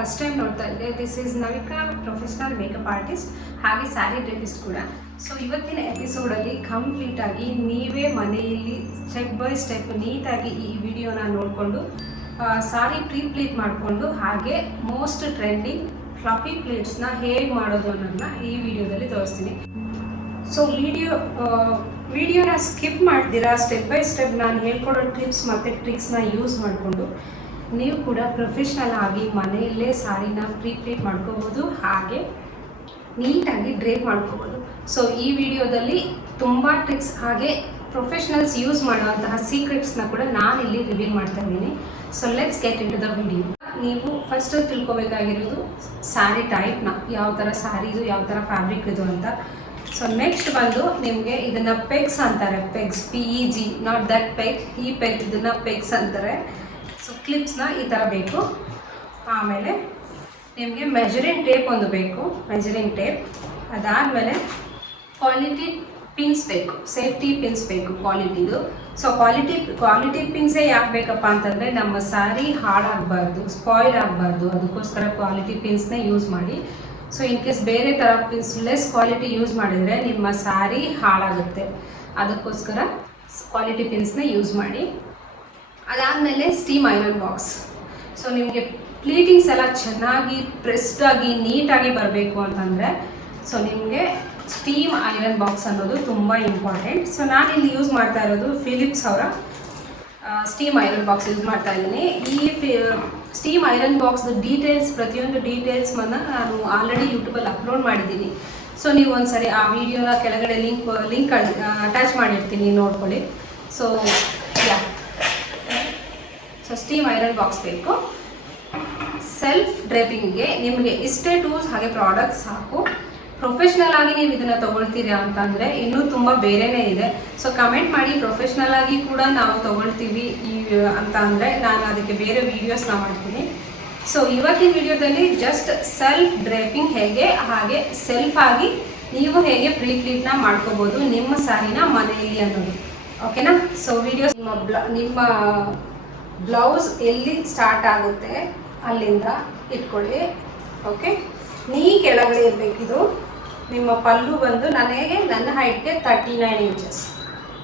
First time ನೋಡ್ತಾ ಇದ್ದೆ, this is Navika, professional makeup artist ಹಾಗೆ ಸ್ಯಾರಿ ಡ್ರೆಪಿಸ್ಟ್ ಕೂಡ. ಸೊ ಇವತ್ತಿನ ಎಪಿಸೋಡಲ್ಲಿ ಕಂಪ್ಲೀಟಾಗಿ ನೀವೇ ಮನೆಯಲ್ಲಿ ಸ್ಟೆಪ್ ಬೈ ಸ್ಟೆಪ್ ನೀಟಾಗಿ ಈ ವಿಡಿಯೋನ ನೋಡಿಕೊಂಡು ಸಾರಿ ಪ್ಲೀಟ್ ಮಾಡಿಕೊಂಡು ಹಾಗೆ ಮೋಸ್ಟ್ ಟ್ರೆಂಡಿಂಗ್ ಫ್ಲಫಿ ಪ್ಲೇಟ್ಸ್ನ ಹೇಗೆ ಮಾಡೋದು ಅನ್ನೋದನ್ನ ಈ ವಿಡಿಯೋದಲ್ಲಿ ತೋರಿಸ್ತೀನಿ. ಸೊ ವಿಡಿಯೋನ ಸ್ಕಿಪ್ ಮಾಡ್ತೀರಾ, ಸ್ಟೆಪ್ ಬೈ ಸ್ಟೆಪ್ ನಾನು ಹೇಳ್ಕೊಡೋ ಟಿಪ್ಸ್ ಮತ್ತು ಟ್ರಿಕ್ಸ್ನ ಯೂಸ್ ಮಾಡಿಕೊಂಡು ನೀವು ಕೂಡ ಪ್ರೊಫೆಷ್ನಲ್ ಆಗಿ ಮನೆಯಲ್ಲೇ ಸಾರಿನ ಪ್ಲೀಟ್ ಮಾಡ್ಕೋಬೋದು, ಹಾಗೆ ನೀಟಾಗಿ ಡ್ರೇಪ್ ಮಾಡ್ಕೋಬೋದು. ಸೊ ಈ ವಿಡಿಯೋದಲ್ಲಿ ತುಂಬ ಟ್ರಿಕ್ಸ್ ಹಾಗೆ ಪ್ರೊಫೆಷ್ನಲ್ಸ್ ಯೂಸ್ ಮಾಡುವಂತಹ ಸೀಕ್ರೆಟ್ಸ್ನ ಕೂಡ ನಾನಿಲ್ಲಿ ರಿವೀಲ್ ಮಾಡ್ತಾ ಇದ್ದೀನಿ. So let's get into the video. ನೀವು ಫಸ್ಟ್ ತಿಳ್ಕೊಬೇಕಾಗಿರೋದು ಸ್ಯಾರಿ ಟೈಪ್ನ, ಯಾವ ಥರ ಸ್ಯಾರಿದು, ಯಾವ ಥರ ಫ್ಯಾಬ್ರಿಕ್ ಇದು ಅಂತ. ಸೊ ನೆಕ್ಸ್ಟ್ ಬಂದು ನಿಮಗೆ ಇದನ್ನು ಪೆಗ್ಸ್ ಅಂತಾರೆ, pegs PEG, not that peg, ಈ ಪೆಗ್ ಇದನ್ನು ಪೆಗ್ಸ್ ಅಂತಾರೆ. ಸೊ ಕ್ಲಿಪ್ಸ್ನ ಈ ಥರ ಬೇಕು. ಆಮೇಲೆ ನಿಮಗೆ ಮೆಜರಿಂಗ್ ಟೇಪ್ ಒಂದು ಬೇಕು, ಮೆಜರಿಂಗ್ ಟೇಪ್. ಅದಾದಮೇಲೆ ಕ್ವಾಲಿಟಿ ಪಿನ್ಸ್ ಬೇಕು, ಸೇಫ್ಟಿ ಪಿನ್ಸ್ ಬೇಕು ಕ್ವಾಲಿಟಿದು. ಸೊ ಕ್ವಾಲಿಟಿ ಪಿನ್ಸೇ ಯಾಕೆ ಬೇಕಪ್ಪ ಅಂತಂದರೆ ನಮ್ಮ ಸ್ಯಾರಿ ಹಾಳಾಗಬಾರ್ದು, ಸ್ಪಾಯ್ಲ್ ಆಗಬಾರ್ದು, ಅದಕ್ಕೋಸ್ಕರ ಕ್ವಾಲಿಟಿ ಪಿನ್ಸ್ನೇ ಯೂಸ್ ಮಾಡಿ. ಸೊ ಇನ್ ಕೇಸ್ ಬೇರೆ ಥರ ಪಿನ್ಸ್ ಲೆಸ್ ಕ್ವಾಲಿಟಿ ಯೂಸ್ ಮಾಡಿದರೆ ನಿಮ್ಮ ಸ್ಯಾರಿ ಹಾಳಾಗುತ್ತೆ, ಅದಕ್ಕೋಸ್ಕರ ಕ್ವಾಲಿಟಿ ಪಿನ್ಸ್ನೇ ಯೂಸ್ ಮಾಡಿ. ಅದಾದಮೇಲೆ ಸ್ಟೀಮ್ ಐರನ್ ಬಾಕ್ಸ್. ಸೊ ನಿಮಗೆ ಪ್ಲೀಟಿಂಗ್ಸ್ ಎಲ್ಲ ಚೆನ್ನಾಗಿ ಪ್ರೆಸ್ಡಾಗಿ ನೀಟಾಗಿ ಬರಬೇಕು ಅಂತಂದರೆ ಸೊ ನಿಮಗೆ ಸ್ಟೀಮ್ ಐರನ್ ಬಾಕ್ಸ್ ಅನ್ನೋದು ತುಂಬ ಇಂಪಾರ್ಟೆಂಟ್. ಸೊ ನಾನಿಲ್ಲಿ ಯೂಸ್ ಮಾಡ್ತಾ ಇರೋದು ಫಿಲಿಪ್ಸ್ ಅವರ ಸ್ಟೀಮ್ ಐರನ್ ಬಾಕ್ಸ್ ಯೂಸ್ ಮಾಡ್ತಾ ಇದ್ದೀನಿ. ಈ ಸ್ಟೀಮ್ ಐರನ್ ಬಾಕ್ಸ್ದು ಡೀಟೇಲ್ಸ್, ಪ್ರತಿಯೊಂದು ಡೀಟೇಲ್ಸ್ನ ನಾನು ಆಲ್ರೆಡಿ ಯೂಟ್ಯೂಬಲ್ಲಿ ಅಪ್ಲೋಡ್ ಮಾಡಿದ್ದೀನಿ. ಸೊ ನೀವು ಒಂದ್ಸರಿ ಆ ವಿಡಿಯೋನ ಕೆಳಗಡೆ ಲಿಂಕ್ ಅಟ್ಯಾಚ್ ಮಾಡಿರ್ತೀನಿ, ನೋಡ್ಕೊಳ್ಳಿ. ಸೊ ಸ್ಟೀಮ್ ಐರನ್ ಬಾಕ್ಸ್ ಬೇಕು. ಸೆಲ್ಫ್ ಡ್ರೇಪಿಂಗ್ಗೆ ನಿಮಗೆ ಇಷ್ಟೇ ಟೂಲ್ಸ್ ಹಾಗೆ ಪ್ರಾಡಕ್ಟ್ಸ್ ಸಾಕು. ಪ್ರೊಫೆಷ್ನಲ್ ಆಗಿ ನೀವು ಇದನ್ನು ತೊಗೊಳ್ತೀರಾ ಅಂತಂದರೆ ಇನ್ನೂ ತುಂಬ ಬೇರೆಯೇ ಇದೆ. ಸೊ ಕಮೆಂಟ್ ಮಾಡಿ, ಪ್ರೊಫೆಷ್ನಲ್ ಆಗಿ ಕೂಡ ನಾವು ತೊಗೊಳ್ತೀವಿ ಅಂತ ಅಂದರೆ ನಾನು ಅದಕ್ಕೆ ಬೇರೆ ವೀಡಿಯೋಸ್ನ ಮಾಡ್ತೀನಿ. ಸೊ ಇವತ್ತಿನ ವಿಡಿಯೋದಲ್ಲಿ ಜಸ್ಟ್ ಸೆಲ್ಫ್ ಡ್ರೇಪಿಂಗ್ ಹೇಗೆ, ಹಾಗೆ ಸೆಲ್ಫ್ ಆಗಿ ನೀವು ಹೇಗೆ ಪ್ಲೀಟ್ನ ಮಾಡ್ಕೋಬೋದು ನಿಮ್ಮ ಸ್ಯಾರಿನ ಮನೆಯಲ್ಲಿ ಅನ್ನೋದು, ಓಕೆನಾ? ಸೊ ವಿಡಿಯೋಸ್ ನಿಮ್ಮ ಬ್ಲೌಸ್ ಎಲ್ಲಿ ಸ್ಟಾರ್ಟ್ ಆಗುತ್ತೆ ಅಲ್ಲಿಂದ ಇಟ್ಕೊಳ್ಳಿ, ಓಕೆ? ನೀ ಕೆಳಗಡೆ ಇರಬೇಕಿದು. ನಿಮ್ಮ ಪಲ್ಲು ಬಂದು ನನ್ನ ಹೈಟ್ಗೆ 39 ಇಂಚಸ್,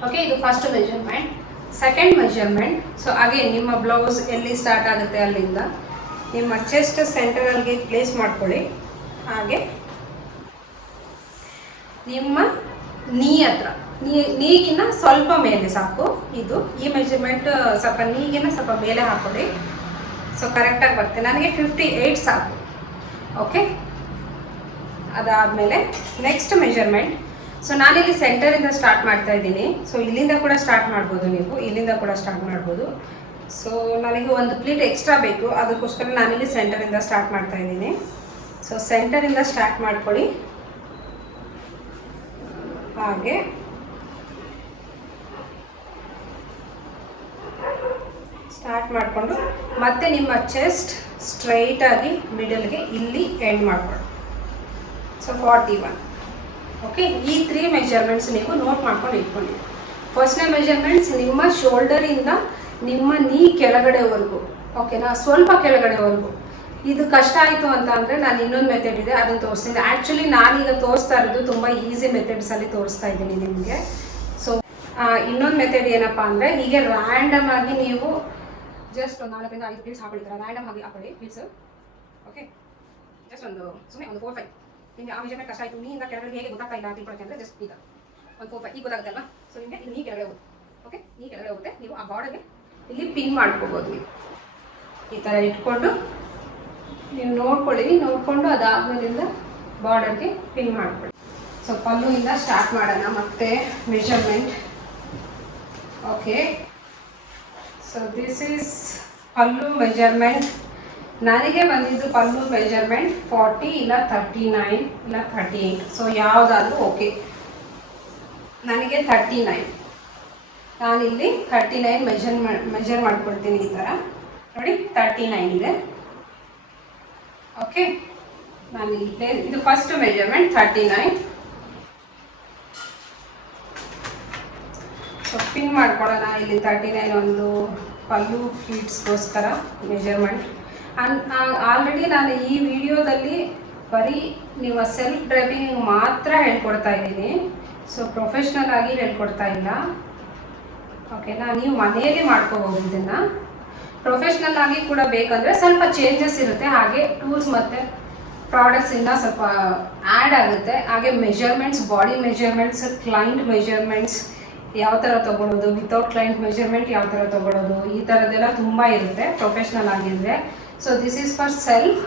ಓಕೆ? ಇದು first measurement. Second measurement, so ಹಾಗೆ ನಿಮ್ಮ ಬ್ಲೌಸ್ ಎಲ್ಲಿ ಸ್ಟಾರ್ಟ್ ಆಗುತ್ತೆ ಅಲ್ಲಿಂದ ನಿಮ್ಮ ಚೆಸ್ಟ್ ಸೆಂಟರಲ್ಗೆ ಪ್ಲೇಸ್ ಮಾಡ್ಕೊಳ್ಳಿ. ಹಾಗೆ ನಿಮ್ಮ ನೀ ಹತ್ರ, ನೀಗಿನ ಸ್ವಲ್ಪ ಮೇಲೆ ಸಾಕು. ಇದು ಈ ಮೆಜರ್ಮೆಂಟ್ ಸ್ವಲ್ಪ ನೀಗಿನ ಸ್ವಲ್ಪ ಮೇಲೆ ಹಾಕೊಳ್ಳಿ. ಸೊ ಕರೆಕ್ಟಾಗಿ ಬರುತ್ತೆ. ನನಗೆ 58 ಸಾಕು, ಓಕೆ? ಅದಾದಮೇಲೆ ನೆಕ್ಸ್ಟ್ ಮೆಜರ್ಮೆಂಟ್. ಸೊ ನಾನಿಲ್ಲಿ ಸೆಂಟರಿಂದ ಸ್ಟಾರ್ಟ್ ಮಾಡ್ತಾ ಇದ್ದೀನಿ. ಸೊ ಇಲ್ಲಿಂದ ಕೂಡ ಸ್ಟಾರ್ಟ್ ಮಾಡ್ಬೋದು, ನೀವು ಇಲ್ಲಿಂದ ಕೂಡ ಸ್ಟಾರ್ಟ್ ಮಾಡ್ಬೋದು. ಸೊ ನನಗೆ ಒಂದು ಪ್ಲೀಟ್ ಎಕ್ಸ್ಟ್ರಾ ಬೇಕು, ಅದಕ್ಕೋಸ್ಕರ ನಾನಿಲ್ಲಿ ಸೆಂಟರಿಂದ ಸ್ಟಾರ್ಟ್ ಮಾಡ್ತಾ ಇದ್ದೀನಿ. ಸೊ ಸೆಂಟರಿಂದ ಸ್ಟಾರ್ಟ್ ಮಾಡ್ಕೊಳ್ಳಿ. ಹಾಗೆ ಸ್ಟಾರ್ಟ್ ಮಾಡಿಕೊಂಡು ಮತ್ತೆ ನಿಮ್ಮ ಚೆಸ್ಟ್ ಸ್ಟ್ರೈಟಾಗಿ ಮಿಡಲ್ಗೆ ಇಲ್ಲಿ ಎಂಡ್ ಮಾಡ್ಕೊಳ್ಳಿ. So 41, okay? ಈ 3 ಮೆಜರ್ಮೆಂಟ್ಸ್ ನೀವು ನೋಟ್ ಮಾಡ್ಕೊಂಡು ಇಟ್ಕೊಳ್ಳಿ. ಫಸ್ಟ್ನೇ ಮೆಜರ್ಮೆಂಟ್ಸ್ ನಿಮ್ಮ ಶೋಲ್ಡರಿಂದ ನಿಮ್ಮ ನೀ ಕೆಳಗಡೆವರೆಗೂ, ಓಕೆನಾ? ಸ್ವಲ್ಪ ಕೆಳಗಡೆವರೆಗೂ. ಇದು ಕಷ್ಟ ಆಯಿತು ಅಂತ ಅಂದರೆ ನಾನು ಇನ್ನೊಂದು ಮೆಥಡ್ ಇದೆ, ಅದನ್ನು ತೋರಿಸ್ತೀನಿ. ಆ್ಯಕ್ಚುಲಿ ನಾನೀಗ ತೋರಿಸ್ತಾ ಇರೋದು ತುಂಬ ಈಸಿ ಮೆಥಡ್ಸಲ್ಲಿ ತೋರಿಸ್ತಾ ಇದ್ದೀನಿ ನಿಮಗೆ. ಸೊ ಇನ್ನೊಂದು ಮೆಥಡ್ ಏನಪ್ಪ ಅಂದರೆ, ಹೀಗೆ ರ್ಯಾಂಡಮ್ ಆಗಿ ನೀವು ಜಸ್ಟ್ ಒಂದು 4ರಿಂದ 5 ಪ್ಲೀಟ್ಸ್ ಹಾಕೊಳ್ತಾರೆ, ರ್ಯಾಂಡಮ್ ಆಗಿ ಹಾಕೊಳ್ಳಿ ಪ್ಲೀಟ್ಸ್, ಓಕೆ? ಜಸ್ಟ್ ಸುಮ್ಮನೆ ಒಂದು 4-5. ನಿಮಗೆ ಆ ಮೆಜರ್ಮೆಂಟ್ ಕಷ್ಟ ಆಯಿತು, ನೀಯಿಂದ ಕೆಳಗಡೆ ಹೇಗೆ ಗೊತ್ತಾಗ್ತಾ ಇಲ್ಲ ಅಂತ ತಿಳ್ಕೊಳ್ಳೋಕೆ ಅಂದರೆ ಜಸ್ಟ್ ಈಗ ಒಂದು 4-5 ಈಗ ಗೊತ್ತಾಗುತ್ತಲ್ವಾ? ಸೊ ನಿಮಗೆ ಇಲ್ಲಿ ನೀ ಕೆಳಗಡೆ ಹೋಗುತ್ತೆ, ಓಕೆ? ನೀ ಕೆಳಗಡೆ ಹೋಗುತ್ತೆ. ನೀವು ಆ ಬಾರ್ಡರ್ಗೆ ಇಲ್ಲಿ ಪಿನ್ ಮಾಡ್ಕೋಬೋದು. ನೀವು ಈ ಥರ ಇಟ್ಕೊಂಡು ನೀವು ನೋಡ್ಕೊಂಡು ಅದಾದಮೇಲಿಂದ ಬಾರ್ಡರ್ಗೆ ಪಿನ್ ಮಾಡ್ಕೊಳ್ಳಿ. ಸೊ ಪಲ್ಲುವಿಂದ ಸ್ಟಾರ್ಟ್ ಮಾಡೋಣ ಮತ್ತೆ measurement, okay? So this is pallu measurement. ನನಗೆ ಬಂದಿದ್ದು ಪಲ್ಲು ಮೆಜರ್ಮೆಂಟ್ 40 ಇಲ್ಲ 39 ಇಲ್ಲ 38. ಸೊ ಯಾವುದಾದ್ರೂ ಓಕೆ. ನನಗೆ 39, ನಾನಿಲ್ಲಿ 39 ಮೆಜರ್ ಮಾಡ್ಕೊಳ್ತೀನಿ. ಈ ಥರ ನೋಡಿ 39 ಇದೆ, ಓಕೆ? ನಾನಿಲ್ಲಿ ಇದು ಫಸ್ಟ್ ಮೆಜರ್ಮೆಂಟ್ 39. ಸೊ ಪಿನ್ ಮಾಡ್ಕೊಳ್ಳೋಣ ಇಲ್ಲಿ 39 ಒಂದು ಪಲ್ಲು ಪ್ಲೀಟ್ಸ್ಗೋಸ್ಕರ ಮೆಜರ್ಮೆಂಟ್. ಆಲ್ರೆಡಿ ನಾನು ಈ ವಿಡಿಯೋದಲ್ಲಿ ಬರೀ ನೀವು ಸೆಲ್ಫ್ ಡ್ರೈವಿಂಗ್ ಮಾತ್ರ ಹೇಳ್ಕೊಡ್ತಾ ಇದ್ದೀನಿ. ಸೊ ಪ್ರೊಫೆಷ್ನಲ್ ಆಗಿ ಹೇಳ್ಕೊಡ್ತಾ ಇಲ್ಲ. ಓಕೆನಾ, ನೀವು ಮನೆಯಲ್ಲಿ ಮಾಡ್ಕೋಬಹುದು. ಇದನ್ನು ಪ್ರೊಫೆಷ್ನಲ್ ಆಗಿ ಕೂಡ ಬೇಕಂದರೆ ಸ್ವಲ್ಪ ಚೇಂಜಸ್ ಇರುತ್ತೆ. ಹಾಗೆ ಟೂಲ್ಸ್ ಮತ್ತು ಪ್ರಾಡಕ್ಟ್ಸ್ ಇನ್ನೂ ಸ್ವಲ್ಪ ಆ್ಯಡ್ ಆಗುತ್ತೆ. ಹಾಗೆ measurements, body measurements, client measurements ಯಾವ ಥರ ತೊಗೊಳೋದು, ವಿತೌಟ್ ಕ್ಲೈಂಟ್ ಮೆಜರ್ಮೆಂಟ್ ಯಾವ ಥರ ತೊಗೊಳೋದು, ಈ ಥರದ್ದೆಲ್ಲ ತುಂಬ ಇರುತ್ತೆ ಪ್ರೊಫೆಷ್ನಲ್ ಆಗಿದ್ರೆ. So this is for self.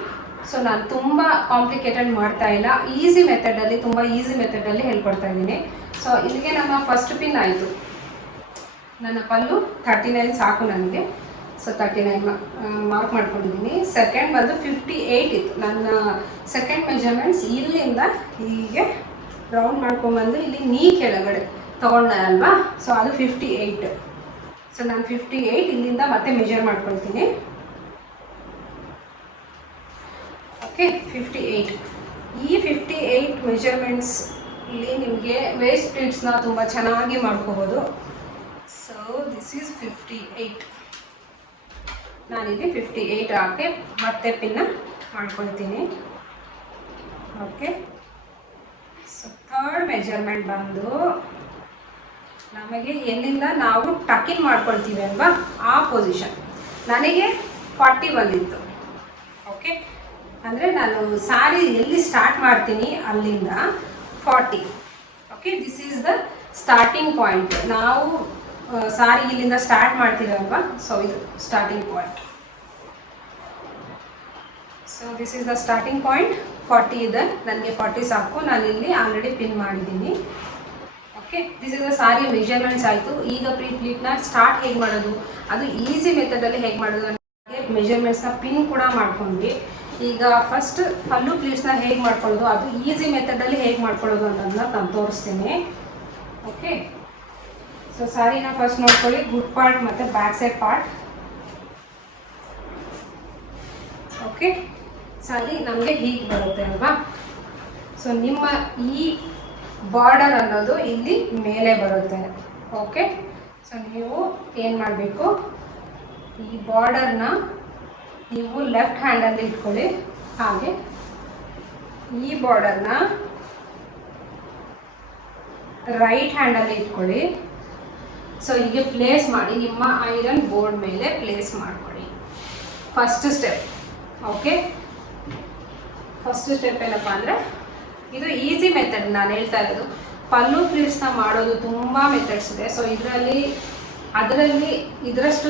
So ನಾನು ತುಂಬ ಕಾಂಪ್ಲಿಕೇಟೆಡ್ ಮಾಡ್ತಾ ಇಲ್ಲ, ಈಸಿ ಮೆಥಡಲ್ಲಿ, ತುಂಬ ಈಸಿ ಮೆಥಡಲ್ಲಿ ಹೇಳ್ಕೊಡ್ತಾ ಇದ್ದೀನಿ. ಸೊ ಇಲ್ಲಿಗೆ ನಮ್ಮ ಫಸ್ಟ್ ಪಿನ್ ಆಯಿತು. ನನ್ನ ಪಲ್ಲು 39 ಸಾಕು ನನಗೆ. ಸೊ 39 ಮಾರ್ಕ್ ಮಾಡ್ಕೊಂಡಿದ್ದೀನಿ. ಸೆಕೆಂಡ್ ಬಂದು 58 ಇತ್ತು. ನನ್ನ ಸೆಕೆಂಡ್ ಮೆಜರ್ಮೆಂಟ್ಸ್ ಇಲ್ಲಿಂದ ಹೀಗೆ ರೌಂಡ್ ಮಾಡ್ಕೊಂಬಂದು ಇಲ್ಲಿ ನೀ ಕೆಳಗಡೆ ತೊಗೊಂಡೆ ಅಲ್ವಾ. ಸೊ ಅದು 58. ಸೊ ನಾನು 58 ಇಲ್ಲಿಂದ ಮತ್ತೆ ಮೆಜರ್ ಮಾಡ್ಕೊಳ್ತೀನಿ. ಓಕೆ, 58. ಈ 58 ಮೆಜರ್ಮೆಂಟ್ಸ್ ಇಲ್ಲಿ ನಿಮಗೆ ವೇಸ್ಟ್ ಪ್ಲೀಟ್ಸ್ನ ತುಂಬ ಚೆನ್ನಾಗಿ ಮಾಡ್ಕೋಬೋದು. So this is 58. ನಾನಿಲ್ಲಿ 58 ಹಾಕಿ ಮತ್ತೆ ಪಿನ್ನ ಮಾಡ್ಕೊಳ್ತೀನಿ. ಓಕೆ, ಸೊ ಥರ್ಡ್ ಮೆಜರ್ಮೆಂಟ್ ಬಂದು ನಮಗೆ ಎಲ್ಲಿಂದ ನಾವು ಟಕಿನ್ ಮಾಡ್ಕೊಳ್ತೀವಿ ಅಲ್ವಾ ಆ ಪೊಸಿಷನ್ ನನಗೆ 40 ಬಂದಿತ್ತು. ಓಕೆ, ಅಂದರೆ ನಾನು ಸಾರಿ ಎಲ್ಲಿ ಸ್ಟಾರ್ಟ್ ಮಾಡ್ತೀನಿ ಅಲ್ಲಿಂದ 40. Okay, this is the starting point. ನಾವು ಸಾರಿ ಇಲ್ಲಿಂದ ಸ್ಟಾರ್ಟ್ ಮಾಡ್ತೀರಲ್ವಾ, ಸೊ ಇದು starting point. So this is the starting point. 40 ಇದೆ, ನನಗೆ 40 ಸಾಕು. ನಾನಿಲ್ಲಿ ಆಲ್ರೆಡಿ ಪಿನ್ ಮಾಡಿದ್ದೀನಿ. Okay, this is the sorry measurements ಆಯಿತು. ಈಗ ಪ್ಲೀಟ್ನ ಸ್ಟಾರ್ಟ್ ಹೇಗೆ ಮಾಡೋದು, ಅದು ಈಸಿ ಮೆಥಡಲ್ಲಿ ಹೇಗೆ ಮಾಡೋದು, ಹಾಗೆ ಮೆಜರ್ಮೆಂಟ್ಸ್ನ ಪಿನ್ ಕೂಡ ಮಾಡ್ಕೊಂಡ್ವಿ. ಈಗ ಫಸ್ಟ್ ಪಲ್ಲು ಪ್ಲೀಟ್ಸ್ನ ಹೇಗೆ ಮಾಡ್ಕೊಳ್ಳೋದು, ಅದು ಈಸಿ ಮೆಥಡಲ್ಲಿ ಹೇಗೆ ಮಾಡ್ಕೊಳ್ಳೋದು ಅನ್ನೋದನ್ನ ನಾನು ತೋರಿಸ್ತೀನಿ. ಓಕೆ, ಸೊ ಸಾರಿನ ಫಸ್ಟ್ ನೋಡ್ಕೊಳ್ಳಿ, ಗುಡ್ ಪಾರ್ಟ್ ಮತ್ತು ಬ್ಯಾಕ್ ಸೈಡ್ ಪಾರ್ಟ್. ಓಕೆ, ಸಾರಿ ನಮಗೆ ಹೀಗೆ ಬರುತ್ತೆ ಅಲ್ವಾ. ಸೊ ನಿಮ್ಮ ಈ ಬಾರ್ಡರ್ ಅನ್ನೋದು ಇಲ್ಲಿ ಮೇಲೆ ಬರುತ್ತೆ. ಓಕೆ, ಸೊ ನೀವು ಏನು ಮಾಡಬೇಕು, ಈ ಬಾರ್ಡರ್ನ ನೀವು ಲೆಫ್ಟ್ ಹ್ಯಾಂಡಲ್ಲಿ ಇಟ್ಕೊಳ್ಳಿ. ಹಾಗೆ ಈ ಬಾರ್ಡರ್ನ ರೈಟ್ ಹ್ಯಾಂಡಲ್ಲಿ ಇಟ್ಕೊಳ್ಳಿ. ಸೊ ಹೀಗೆ ಪ್ಲೇಸ್ ಮಾಡಿ ನಿಮ್ಮ ಐರನ್ ಬೋರ್ಡ್ ಮೇಲೆ ಪ್ಲೇಸ್ ಮಾಡ್ಕೊಳ್ಳಿ. First step. Okay, first step ಏನಪ್ಪ ಅಂದರೆ ಇದು ಈಸಿ ಮೆಥಡ್. ನಾನು ಹೇಳ್ತಾ ಇರೋದು ಪಲ್ಲು ಪ್ಲೀಟ್ಸ್ನ ಮಾಡೋದು ತುಂಬ ಮೆಥಡ್ಸ್ ಇದೆ. ಸೊ ಅದರಲ್ಲಿ ಇದರಷ್ಟು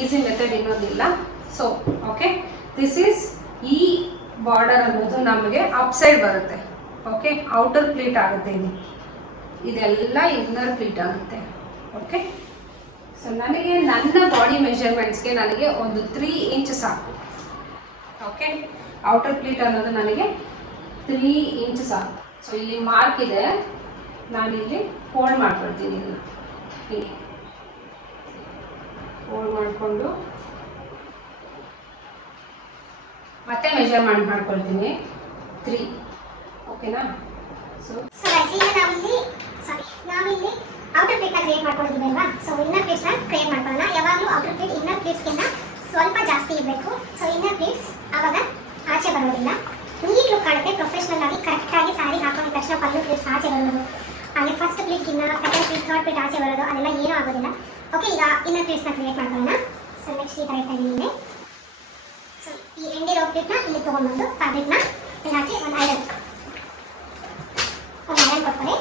ಈಸಿ ಮೆಥಡ್ ಇನ್ನೊಂದಿಲ್ಲ. ಸೊ ಓಕೆ, ದಿಸ್ ಈಸ್ ಈ ಬಾರ್ಡರ್ ಅನ್ನೋದು ನಮಗೆ ಅಪ್ ಸೈಡ್ ಬರುತ್ತೆ. ಓಕೆ, ಔಟರ್ ಪ್ಲೀಟ್ ಆಗುತ್ತೆ. ಇದೆಲ್ಲ ಇನ್ನರ್ ಪ್ಲೀಟ್ ಆಗುತ್ತೆ. ಓಕೆ, ಸೊ ನನಗೆ ನನ್ನ ಬಾಡಿ ಮೆಜರ್ಮೆಂಟ್ಸ್ಗೆ ನನಗೆ ಒಂದು 3 ಇಂಚ್ ಸಾಕು. ಓಕೆ, ಔಟರ್ ಪ್ಲೀಟ್ ಅನ್ನೋದು ನನಗೆ 3 ಇಂಚ್ ಸಾಕು. ಸೊ ಇಲ್ಲಿ ಮಾರ್ಕ್ ಇದೆ, ನಾನಿಲ್ಲಿ ಫೋಲ್ಡ್ ಮಾಡ್ಕೊಳ್ತೀನಿ. ಇಲ್ಲಿ ಫೋಲ್ಡ್ ಮಾಡಿಕೊಂಡು ಮತ್ತೆ ಮೆಜರ್ಮೆಂಟ್ ಮಾಡ್ಕೊಳ್ತೀನಿ 3. ಓಕೆನಾ. ಸೊ ಈಗ ನಾವಿಲ್ಲಿ ಔಟರ್ ಪ್ಲೇಟ್ನ ಕ್ರಿಯೇಟ್ ಮಾಡ್ಕೊಂಡಿದ್ದೀವಿ ಅಲ್ವಾ. ಸೊ ಇನ್ನರ್ ಪ್ಲೇಟ್ಸ್ನ ಕ್ರಿಯೇಟ್ ಮಾಡ್ಕೊಳ್ಳೋಣ. ಯಾವಾಗಲೂ ಔಟರ್ ಪ್ಲೇಟ್ ಇನ್ನರ್ ಪ್ಲೇಟ್ಸ್ಗಿಂತ ಸ್ವಲ್ಪ ಜಾಸ್ತಿ ಇರಬೇಕು. ಸೊ ಇನ್ನರ್ ಪ್ಲೇಟ್ಸ್ ಆವಾಗ ಆಚೆ ಬರೋದಿಲ್ಲ, ನೀಟ್ ಲುಕ್ ಕಾಣುತ್ತೆ. ಪ್ರೊಫೆಷ್ನಲ್ ಆಗಿ ಕರೆಕ್ಟಾಗಿ ಸಾರಿ ಹಾಕೊಂಡಿದ ತಕ್ಷಣ ಪಲ್ಲು ಪ್ಲೇಟ್ಸ್ ಆಚೆ ಬರೋದು, ಹಾಗೆ ಫಸ್ಟ್ ಪ್ಲೇಟ್ಗಿನ್ನ ಸೆಕೆಂಡ್ ಪ್ಲೇಟ್ ಥರ್ಡ್ ಪ್ಲೇಟ್ ಆಚೆ ಬರೋದು, ಅದೆಲ್ಲ ಏನೂ ಆಗೋದಿಲ್ಲ. ಓಕೆ, ಈಗ ಇನ್ನರ್ ಪ್ಲೇಟ್ಸ್ನ ಕ್ರಿಯೇಟ್ ಮಾಡ್ಕೊಳ್ಳೋಣ. ಸೊ ನೆಕ್ಸ್ಟ್ ಈ ಥರ ಇರ್ತಾ ಇದ್ದೀನಿ. ಸೊ ಈ ಎಂಡಿ ರೋ ಪ್ಲೇಟ್ನ ಇಲ್ಲಿ ತೊಗೊಂಡ್ಬಂದು ಫ್ಯಾಬ್ರಿಕ್ನ ಇಲ್ಲಿ ಹಾಕಿ ಒಂದು ಐರನ್ ಕೊಟ್ಕೊಳ್ಳಿ.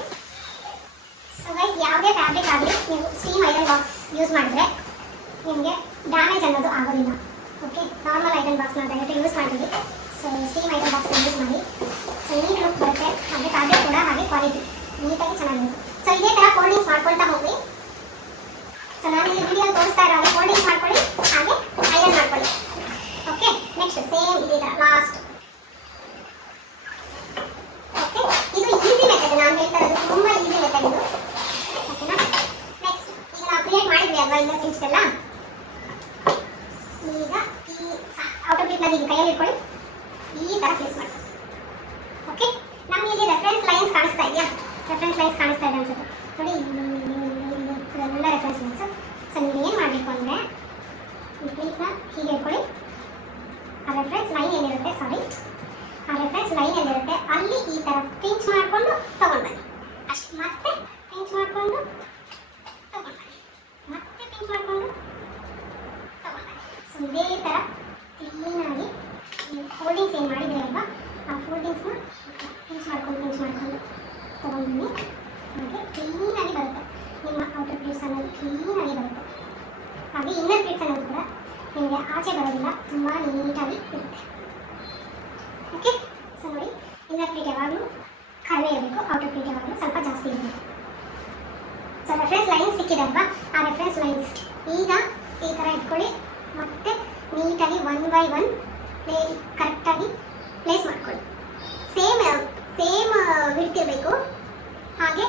ಸೊ ಗೈಸ್, ಯಾವುದೇ ಫ್ಯಾಬ್ರಿಕ್ ಆಗಲಿ ನೀವು ಸ್ಟೀಮ್ ಐರನ್ ಬಾಕ್ಸ್ ಯೂಸ್ ಮಾಡಿದ್ರೆ ನಿಮಗೆ ಡ್ಯಾಮೇಜ್ ಅನ್ನೋದು ಆಗೋದಿಲ್ಲ. ಓಕೆ, ನಾರ್ಮಲ್ ಐರನ್ ಬಾಕ್ಸ್ನ ದಯವಿಟ್ಟು ಯೂಸ್ ಮಾಡಿದ್ದೀವಿ. ಸೊ ಸ್ಟೀಮ್ ಐರನ್ ಬಾಕ್ಸ್ನ ಯೂಸ್ ಮಾಡಿ. ಸೊ ನೀಟ್ ಲುಕ್ ಬರುತ್ತೆ, ಹಾಗೆ ಫ್ಯಾಬ್ರಿಕ್ ಕೂಡ ಹಾಗೆ ಕ್ವಾಲಿಟಿ ನೀಟಾಗಿ ಚೆನ್ನಾಗಿರುತ್ತೆ. ಸೊ ಇದೇ ಥರ ಫೋಲ್ಡಿಂಗ್ಸ್ ಮಾಡ್ಕೊಳ್ತಾ ಹೋಗಿ. ಸೊ ನಾನು ಈ ವಿಡಿಯೋ ತೋರಿಸ್ತಾ ಇರೋ ಫೋಲ್ಡಿಂಗ್ಸ್ ಮಾಡ್ಕೊಳ್ಳಿ, ಹಾಗೆ ಐರನ್ ಮಾಡ್ಕೊಳ್ಳಿ. ಓಕೆ, ನೆಕ್ಸ್ಟ್ ಸೇಮ್ ಇದೇ ಥರ ಲಾಸ್ಟ್. ಓಕೆ, ಇದು ಈಸಿ ಮೆಥಡ್. ನಾನು ಹೇಳ್ತಾ ಇರೋದು ತುಂಬ ಈಸಿ ಮೆಥಡ್ ಇದು. ಓಕೆನಾ. ನೆಕ್ಸ್ಟ್ ಈಗ ನಾವು ಕ್ರಿಯೇಟ್ ಮಾಡಿದ್ವಿ ಅಲ್ವಾ ಇನ್ನರ್ ಪ್ಲೇಟ್ಸ್ ಎಲ್ಲ. ಈಗ ಈ ಔಟರ್ ಪ್ಲೇಟ್ನ ಈಗ ಕೈಯಲ್ಲಿ ಇಟ್ಕೊಳ್ಳಿ, ಈ ಥರ ಪ್ಲೇಸ್ ಮಾಡಿ. ಓಕೆ, ನಮಗೆ ಇಲ್ಲಿ ರೆಫರೆನ್ಸ್ ಲೈನ್ಸ್ ಕಾಣಿಸ್ತಾ ಇದೆಯಾ? ರೆಫರೆನ್ಸ್ ಲೈನ್ಸ್ ಕಾಣಿಸ್ತಾ ಇದೆ ಅನ್ಸುತ್ತೆ ನೋಡಿ, ಇದೆಲ್ಲ ರೆಫರೆನ್ಸ್ ಲೈನ್ಸ್. ಸೊ ನೀವು ಏನು ಮಾಡಬೇಕು ಅಂದರೆ ಈ ಪ್ಲೇಟ್ನ ಹೀಗೆ ಇಟ್ಕೊಳ್ಳಿ, ರೆಫರೆನ್ಸ್ ಲೈನ್ ಎಲ್ಲಿರುತ್ತೆ ಆ ರೆಫರೆನ್ಸ್ ಲೈನ್ ಎಲ್ಲಿರುತ್ತೆ ಅಲ್ಲಿ ಈ ಥರ ಪಿಂಚ್ ಮಾಡಿಕೊಂಡು ತೊಗೊಂಡು ಬನ್ನಿ ಅಷ್ಟು. ಮತ್ತೆ ಪಿಂಚ್ ಮಾಡಿಕೊಂಡು ತೊಗೊಂಡು ಬನ್ನಿ, ಮತ್ತೆ ಪಿಂಚ್ ಮಾಡಿಕೊಂಡು ತೊಗೊಂಡು ಬನ್ನಿ. ಸೊ ಇದೇ ಥರ ಕ್ಲೀನಾಗಿ ಫೋಲ್ಡಿಂಗ್ಸ್ ಏನು ಮಾಡಿದ್ರೆ ಅಲ್ವಾ ಆ ಫೋಲ್ಡಿಂಗ್ಸ್ನ ಪಿಂಚ್ ಮಾಡ್ಕೊಂಡು ತೊಗೊಂಡು ಹಾಗೆ ಕ್ಲೀನಾಗಿ ಬರುತ್ತೆ. ನಿಮ್ಮ ಔಟರ್ ಪ್ಲೇಟ್ಸ್ ಅನ್ನೋದು ಕ್ಲೀನಾಗಿ ಬರುತ್ತೆ. ಹಾಗೆ ಇನ್ನರ್ ಪ್ಲೇಟ್ಸ್ ಅನ್ನೋದು ಕೂಡ ನಿಮಗೆ ಆಚೆ ಬರೋದಿಲ್ಲ, ತುಂಬ ನೀಟಾಗಿ ಇರುತ್ತೆ. ಓಕೆ, ಸೊ ನೋಡಿ ಇನ್ನರ್ ಪ್ಲೇಟ್ ಯಾವಾಗಲೂ ಕಡಿಮೆ ಇರಬೇಕು, ಔಟರ್ ಪ್ಲೇಟ್ ಯಾವಾಗಲೂ ಸ್ವಲ್ಪ ಜಾಸ್ತಿ ಇರಬೇಕು. ಸೊ ರೆಫರೆನ್ಸ್ ಲೈನ್ಸ್ ಸಿಕ್ಕಿದೆ ಅಲ್ವಾ, ಆ ರೆಫರೆನ್ಸ್ ಲೈನ್ಸ್ ಈಗ ಈ ಥರ ಇಟ್ಕೊಳ್ಳಿ. ಮತ್ತೆ ನೀಟಾಗಿ 1 by 1 ಕರೆಕ್ಟಾಗಿ ಪ್ಲೇಸ್ ಮಾಡ್ಕೊಳ್ಳಿ. ಸೇಮ್ ವಿಡ್ತ್ ಇರಬೇಕು. ಹಾಗೆ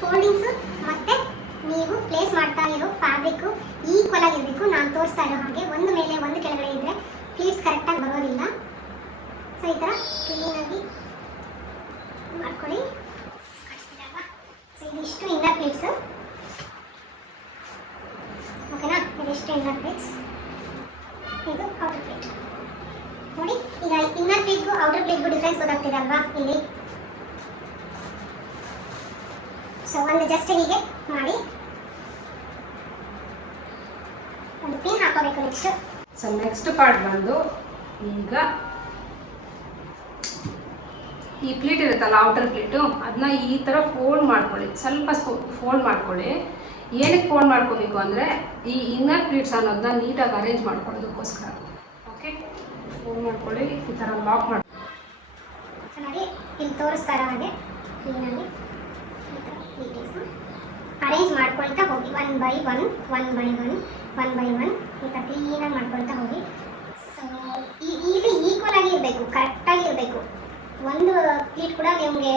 ಫೋಲ್ಡಿಂಗ್ಸು ಮತ್ತು ನೀವು ಪ್ಲೇಸ್ ಮಾಡ್ತಾ ಇರೋ ಫ್ಯಾಬ್ರಿಕ್ಕು ಈಕ್ವಲ್ ಆಗಿರಬೇಕು. ನಾನು ತೋರಿಸ್ತಾ ಇರೋ ಹಾಗೆ ಒಂದು ಮೇಲೆ ಒಂದು ಕೆಳಗಡೆ ಇದ್ದರೆ ಪ್ಲೀಟ್ಸ್ ಕರೆಕ್ಟಾಗಿ ಬರೋದಿಲ್ಲ. ಸೊ ಈ ಥರ ಕ್ಲೀನಾಗಿ ಮಾಡ್ಕೊಳ್ಳಿ. ಸೊ ಇದಿಷ್ಟು ಇನ್ನರ್ ಪ್ಲೇಟ್ಸು, ಓಕೆನಾ? ಇದಿಷ್ಟು ಇನ್ನರ್ ಪ್ಲೇಟ್ಸ್, ಇದು ಔಟರ್ ಪ್ಲೇಟ್. ನೋಡಿ ಈಗ ಇನ್ನರ್ ಪ್ಲೇಟ್ಗೂ ಔಟರ್ ಪ್ಲೇಟ್ಗೂ ಡಿಫ್ರೆನ್ಸ್ ಗೊತ್ತಾಗ್ತಿದೆ ಅಲ್ವಾ ಇಲ್ಲಿ. ಸೊ ಒಂದು ಜಸ್ಟ್ ಹೀಗೆ ಮಾಡಿ ಒಂದು ಪಿನ್ ಹಾಕೋಬೇಕು ನೆಕ್ಸ್ಟ್. ಸೊ ನೆಕ್ಸ್ಟ್ ಪಾರ್ಟ್ ಬಂದು ಈಗ ಈ ಪ್ಲೇಟ್ ಇರುತ್ತಲ್ಲ ಔಟರ್ ಪ್ಲೇಟು, ಅದನ್ನ ಈ ಥರ ಫೋಲ್ಡ್ ಮಾಡ್ಕೊಳ್ಳಿ. ಸ್ವಲ್ಪ ಫೋಲ್ಡ್ ಮಾಡ್ಕೊಳ್ಳಿ. ಏನಕ್ಕೆ ಫೋಲ್ಡ್ ಮಾಡ್ಕೋಬೇಕು ಅಂದರೆ ಈ ಇನ್ನರ್ ಪ್ಲೇಟ್ಸ್ ಅನ್ನೋದನ್ನ ನೀಟಾಗಿ ಅರೇಂಜ್ ಮಾಡ್ಕೊಳ್ಳೋದಕ್ಕೋಸ್ಕರ. ಓಕೆ, ಫೋಲ್ಡ್ ಮಾಡ್ಕೊಳ್ಳಿ, ಈ ಥರ ಲಾಕ್ ಮಾಡಿ. ನೋಡಿ ಇಲ್ಲಿ ತೋರಿಸ್ತಾ ಇರೋ ಹಾಗೆ ಕ್ಲೀನಾಗಿ ಈ ಥರ ಪ್ಲೇಟ್ಸ್ನ ಅರೇಂಜ್ ಮಾಡ್ಕೊಳ್ತಾ ಹೋಗಿ 1 by 1 ಈ ಥರ ಕ್ಲೀನಾಗಿ ಮಾಡ್ಕೊಳ್ತಾ ಹೋಗಿ. ಸೊ ಇಲ್ಲಿ ಈಕ್ವಲ್ ಆಗಿ ಇರಬೇಕು, ಕರೆಕ್ಟಾಗಿ ಇರಬೇಕು. ಒಂದು ಪ್ಲೇಟ್ ಕೂಡ ನಿಮಗೆ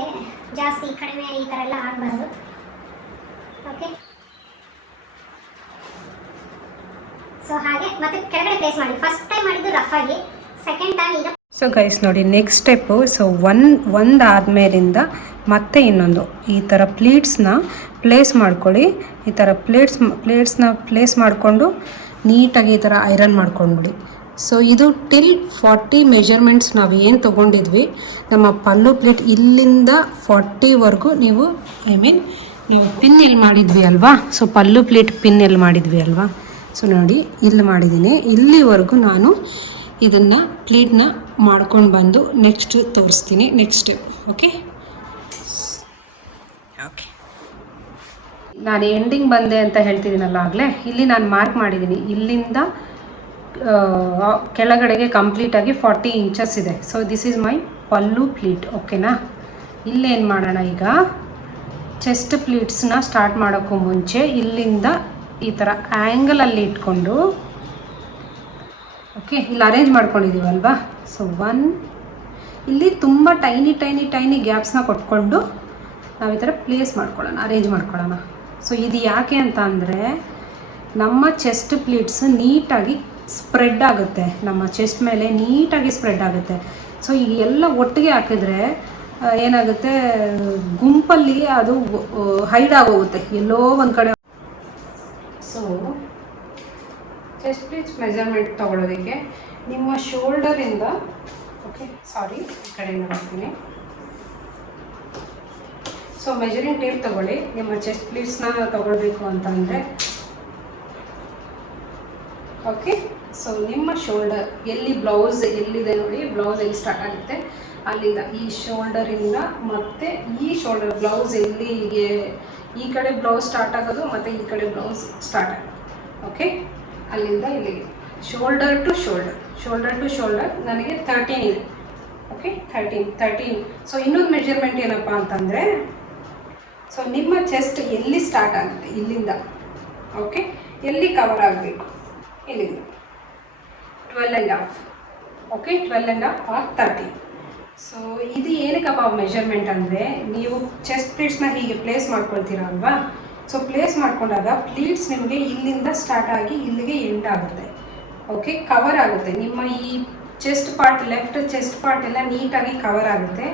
ಜಾಸ್ತಿ ಕಡಿಮೆ ಈ ಥರ ಎಲ್ಲ ಆಗಬಾರ್ದು. ಓಕೆ, ಸೊ ಹಾಗೆ ಮತ್ತೆ ಕೆಳಗಡೆ ಪ್ಲೇಸ್ ಮಾಡಿ. ಫಸ್ಟ್ ಟೈಮ್ ಮಾಡಿದ್ದು ರಫ್ ಆಗಿ, ಸೆಕೆಂಡ್ ಟೈಮ್ ಈಗ. ಸೊ ಗೈಸ್ ನೋಡಿ ನೆಕ್ಸ್ಟ್ ಸ್ಟೆಪ್ಪು. ಸೊ ಒಂದು ಆದಮೇಲಿಂದ ಮತ್ತೆ ಇನ್ನೊಂದು ಈ ಥರ ಪ್ಲೇಟ್ಸ್ನ ಪ್ಲೇಸ್ ಮಾಡ್ಕೊಳ್ಳಿ. ಈ ಥರ ಪ್ಲೇಟ್ಸ್ನ ಪ್ಲೇಸ್ ಮಾಡಿಕೊಂಡು ನೀಟಾಗಿ ಈ ಥರ ಐರನ್ ಮಾಡ್ಕೊಂಡ್ಬಿಡಿ. ಸೊ ಇದು ಟಿಲ್ 40 ಮೆಜರ್ಮೆಂಟ್ಸ್ ನಾವು ಏನು ತೊಗೊಂಡಿದ್ವಿ ನಮ್ಮ ಪಲ್ಲು ಪ್ಲೇಟ್ ಇಲ್ಲಿಂದ 40ವರೆಗೂ ನೀವು ನೀವು ಪಿನ್ ಎಲ್ಲಿ ಮಾಡಿದ್ವಿ ಅಲ್ವಾ. ಸೊ ಪಲ್ಲು ಪ್ಲೇಟ್ ಪಿನ್ ಎಲ್ಲಿ ಮಾಡಿದ್ವಿ ಅಲ್ವಾ. ಸೊ ನೋಡಿ ಇಲ್ಲಿ ಮಾಡಿದ್ದೀನಿ, ಇಲ್ಲಿವರೆಗೂ ನಾನು ಇದನ್ನು ಪ್ಲೇಟ್ನ ಮಾಡ್ಕೊಂಡು ಬಂದು ನೆಕ್ಸ್ಟ್ ತೋರಿಸ್ತೀನಿ, ನೆಕ್ಸ್ಟ್ ಸ್ಟೆಪ್. ಓಕೆ ಓಕೆ, ನಾನು ಎಂಡಿಂಗ್ ಬಂದೆ ಅಂತ ಹೇಳ್ತಿದ್ದೀನಲ್ಲ ಆಗಲೇ, ಇಲ್ಲಿ ನಾನು ಮಾರ್ಕ್ ಮಾಡಿದ್ದೀನಿ. ಇಲ್ಲಿಂದ ಕೆಳಗಡೆಗೆ ಕಂಪ್ಲೀಟಾಗಿ 40 ಇಂಚಸ್ ಇದೆ. ಸೊ ದಿಸ್ ಈಸ್ ಮೈ ಪಲ್ಲು ಪ್ಲೀಟ್. ಓಕೆನಾ? ಇಲ್ಲೇನು ಮಾಡೋಣ ಈಗ, ಚೆಸ್ಟ್ ಪ್ಲೀಟ್ಸ್ನ ಸ್ಟಾರ್ಟ್ ಮಾಡೋಕ್ಕೂ ಮುಂಚೆ ಇಲ್ಲಿಂದ ಈ ಥರ ಆ್ಯಂಗಲಲ್ಲಿ ಇಟ್ಕೊಂಡು, ಓಕೆ, ಇಲ್ಲಿ ಅರೇಂಜ್ ಮಾಡ್ಕೊಂಡಿದ್ದೀವಲ್ವಾ. ಸೊ ಇಲ್ಲಿ ತುಂಬ ಟೈನಿ ಗ್ಯಾಪ್ಸ್ನ ಕೊಟ್ಕೊಂಡು ನಾವು ಈ ಥರ ಪ್ಲೇಸ್ ಮಾಡ್ಕೊಳ್ಳೋಣ, ಅರೇಂಜ್ ಮಾಡ್ಕೊಳ್ಳೋಣ. ಸೊ ಇದು ಯಾಕೆ ಅಂತ ಅಂದರೆ ನಮ್ಮ ಚೆಸ್ಟ್ ಪ್ಲೀಟ್ಸ್ ನೀಟಾಗಿ ಸ್ಪ್ರೆಡ್ ಆಗುತ್ತೆ, ನಮ್ಮ ಚೆಸ್ಟ್ ಮೇಲೆ ನೀಟಾಗಿ ಸ್ಪ್ರೆಡ್ ಆಗುತ್ತೆ. ಸೊ ಈಗ ಎಲ್ಲ ಒಟ್ಟಿಗೆ ಹಾಕಿದ್ರೆ ಏನಾಗುತ್ತೆ, ಗುಂಪಲ್ಲಿ ಅದು ಹೈಡ್ ಆಗೋಗುತ್ತೆ ಎಲ್ಲೋ ಒಂದು ಕಡೆ. ಸೊ ಚೆಸ್ಟ್ ಪ್ಲೀಟ್ಸ್ ಮೆಜರ್ಮೆಂಟ್ ತೊಗೊಳೋದಕ್ಕೆ ನಿಮ್ಮ ಶೋಲ್ಡರಿಂದ, ಓಕೆ ಸಾರಿ ಈ ಕಡೆಯಿಂದ ಬರ್ತೀನಿ. ಸೊ ಮೆಜರಿಂಗ್ ಟೇಪ್ ತೊಗೊಳ್ಳಿ. ನಿಮ್ಮ ಚೆಸ್ಟ್ ಪ್ಲೀಟ್ಸ್ನ ತೊಗೊಳ್ಬೇಕು ಅಂತಂದರೆ ಓಕೆ. ಸೊ ನಿಮ್ಮ ಶೋಲ್ಡರ್ ಎಲ್ಲಿ ಬ್ಲೌಸ್ ಎಲ್ಲಿದೆ ನೋಡಿ, ಬ್ಲೌಸ್ ಎಲ್ಲಿ ಸ್ಟಾರ್ಟ್ ಆಗುತ್ತೆ ಅಲ್ಲಿಂದ, ಈ ಶೋಲ್ಡರಿಂದ ಮತ್ತು ಈ ಶೋಲ್ಡರ್ ಬ್ಲೌಸ್ ಎಲ್ಲಿಗೆ, ಈ ಕಡೆ ಬ್ಲೌಸ್ ಸ್ಟಾರ್ಟ್ ಆಗೋದು ಮತ್ತು ಈ ಕಡೆ ಬ್ಲೌಸ್ ಸ್ಟಾರ್ಟ್ ಆಗೋದು. ಓಕೆ, ಅಲ್ಲಿಂದ ಇಲ್ಲಿಗೆ ಶೋಲ್ಡರ್ ಟು ಶೋಲ್ಡರ್ ನನಗೆ 13 ಇದೆ. ಓಕೆ, 13. ಸೊ ಇನ್ನೊಂದು ಮೆಜರ್ಮೆಂಟ್ ಏನಪ್ಪ ಅಂತಂದರೆ, ಸೊ ನಿಮ್ಮ ಚೆಸ್ಟ್ ಎಲ್ಲಿ ಸ್ಟಾರ್ಟ್ ಆಗುತ್ತೆ ಇಲ್ಲಿಂದ, ಓಕೆ, ಎಲ್ಲಿ ಕವರ್ ಆಗಬೇಕು ಇಲ್ಲಿಂದ 12.5. Okay, 12.5 or 13. ಸೊ ಇದು ಏನಕ್ಕಪ್ಪ ಮೆಜರ್ಮೆಂಟ್ ಅಂದರೆ, ನೀವು ಚೆಸ್ಟ್ ಪ್ಲೀಟ್ಸ್ನ ಹೀಗೆ ಪ್ಲೇಸ್ ಮಾಡ್ಕೊಳ್ತೀರಾ ಅಲ್ವಾ. ಸೊ ಪ್ಲೇಸ್ ಮಾಡ್ಕೊಂಡಾಗ ಪ್ಲೀಟ್ಸ್ ನಿಮಗೆ ಇಲ್ಲಿಂದ ಸ್ಟಾರ್ಟ್ ಆಗಿ ಇಲ್ಲಿಗೆ ಎಂಡ್ ಆಗುತ್ತೆ. ಓಕೆ, ಕವರ್ ಆಗುತ್ತೆ ನಿಮ್ಮ ಈ chest part, left chest part ಎಲ್ಲ ನೀಟಾಗಿ ಕವರ್ ಆಗುತ್ತೆ.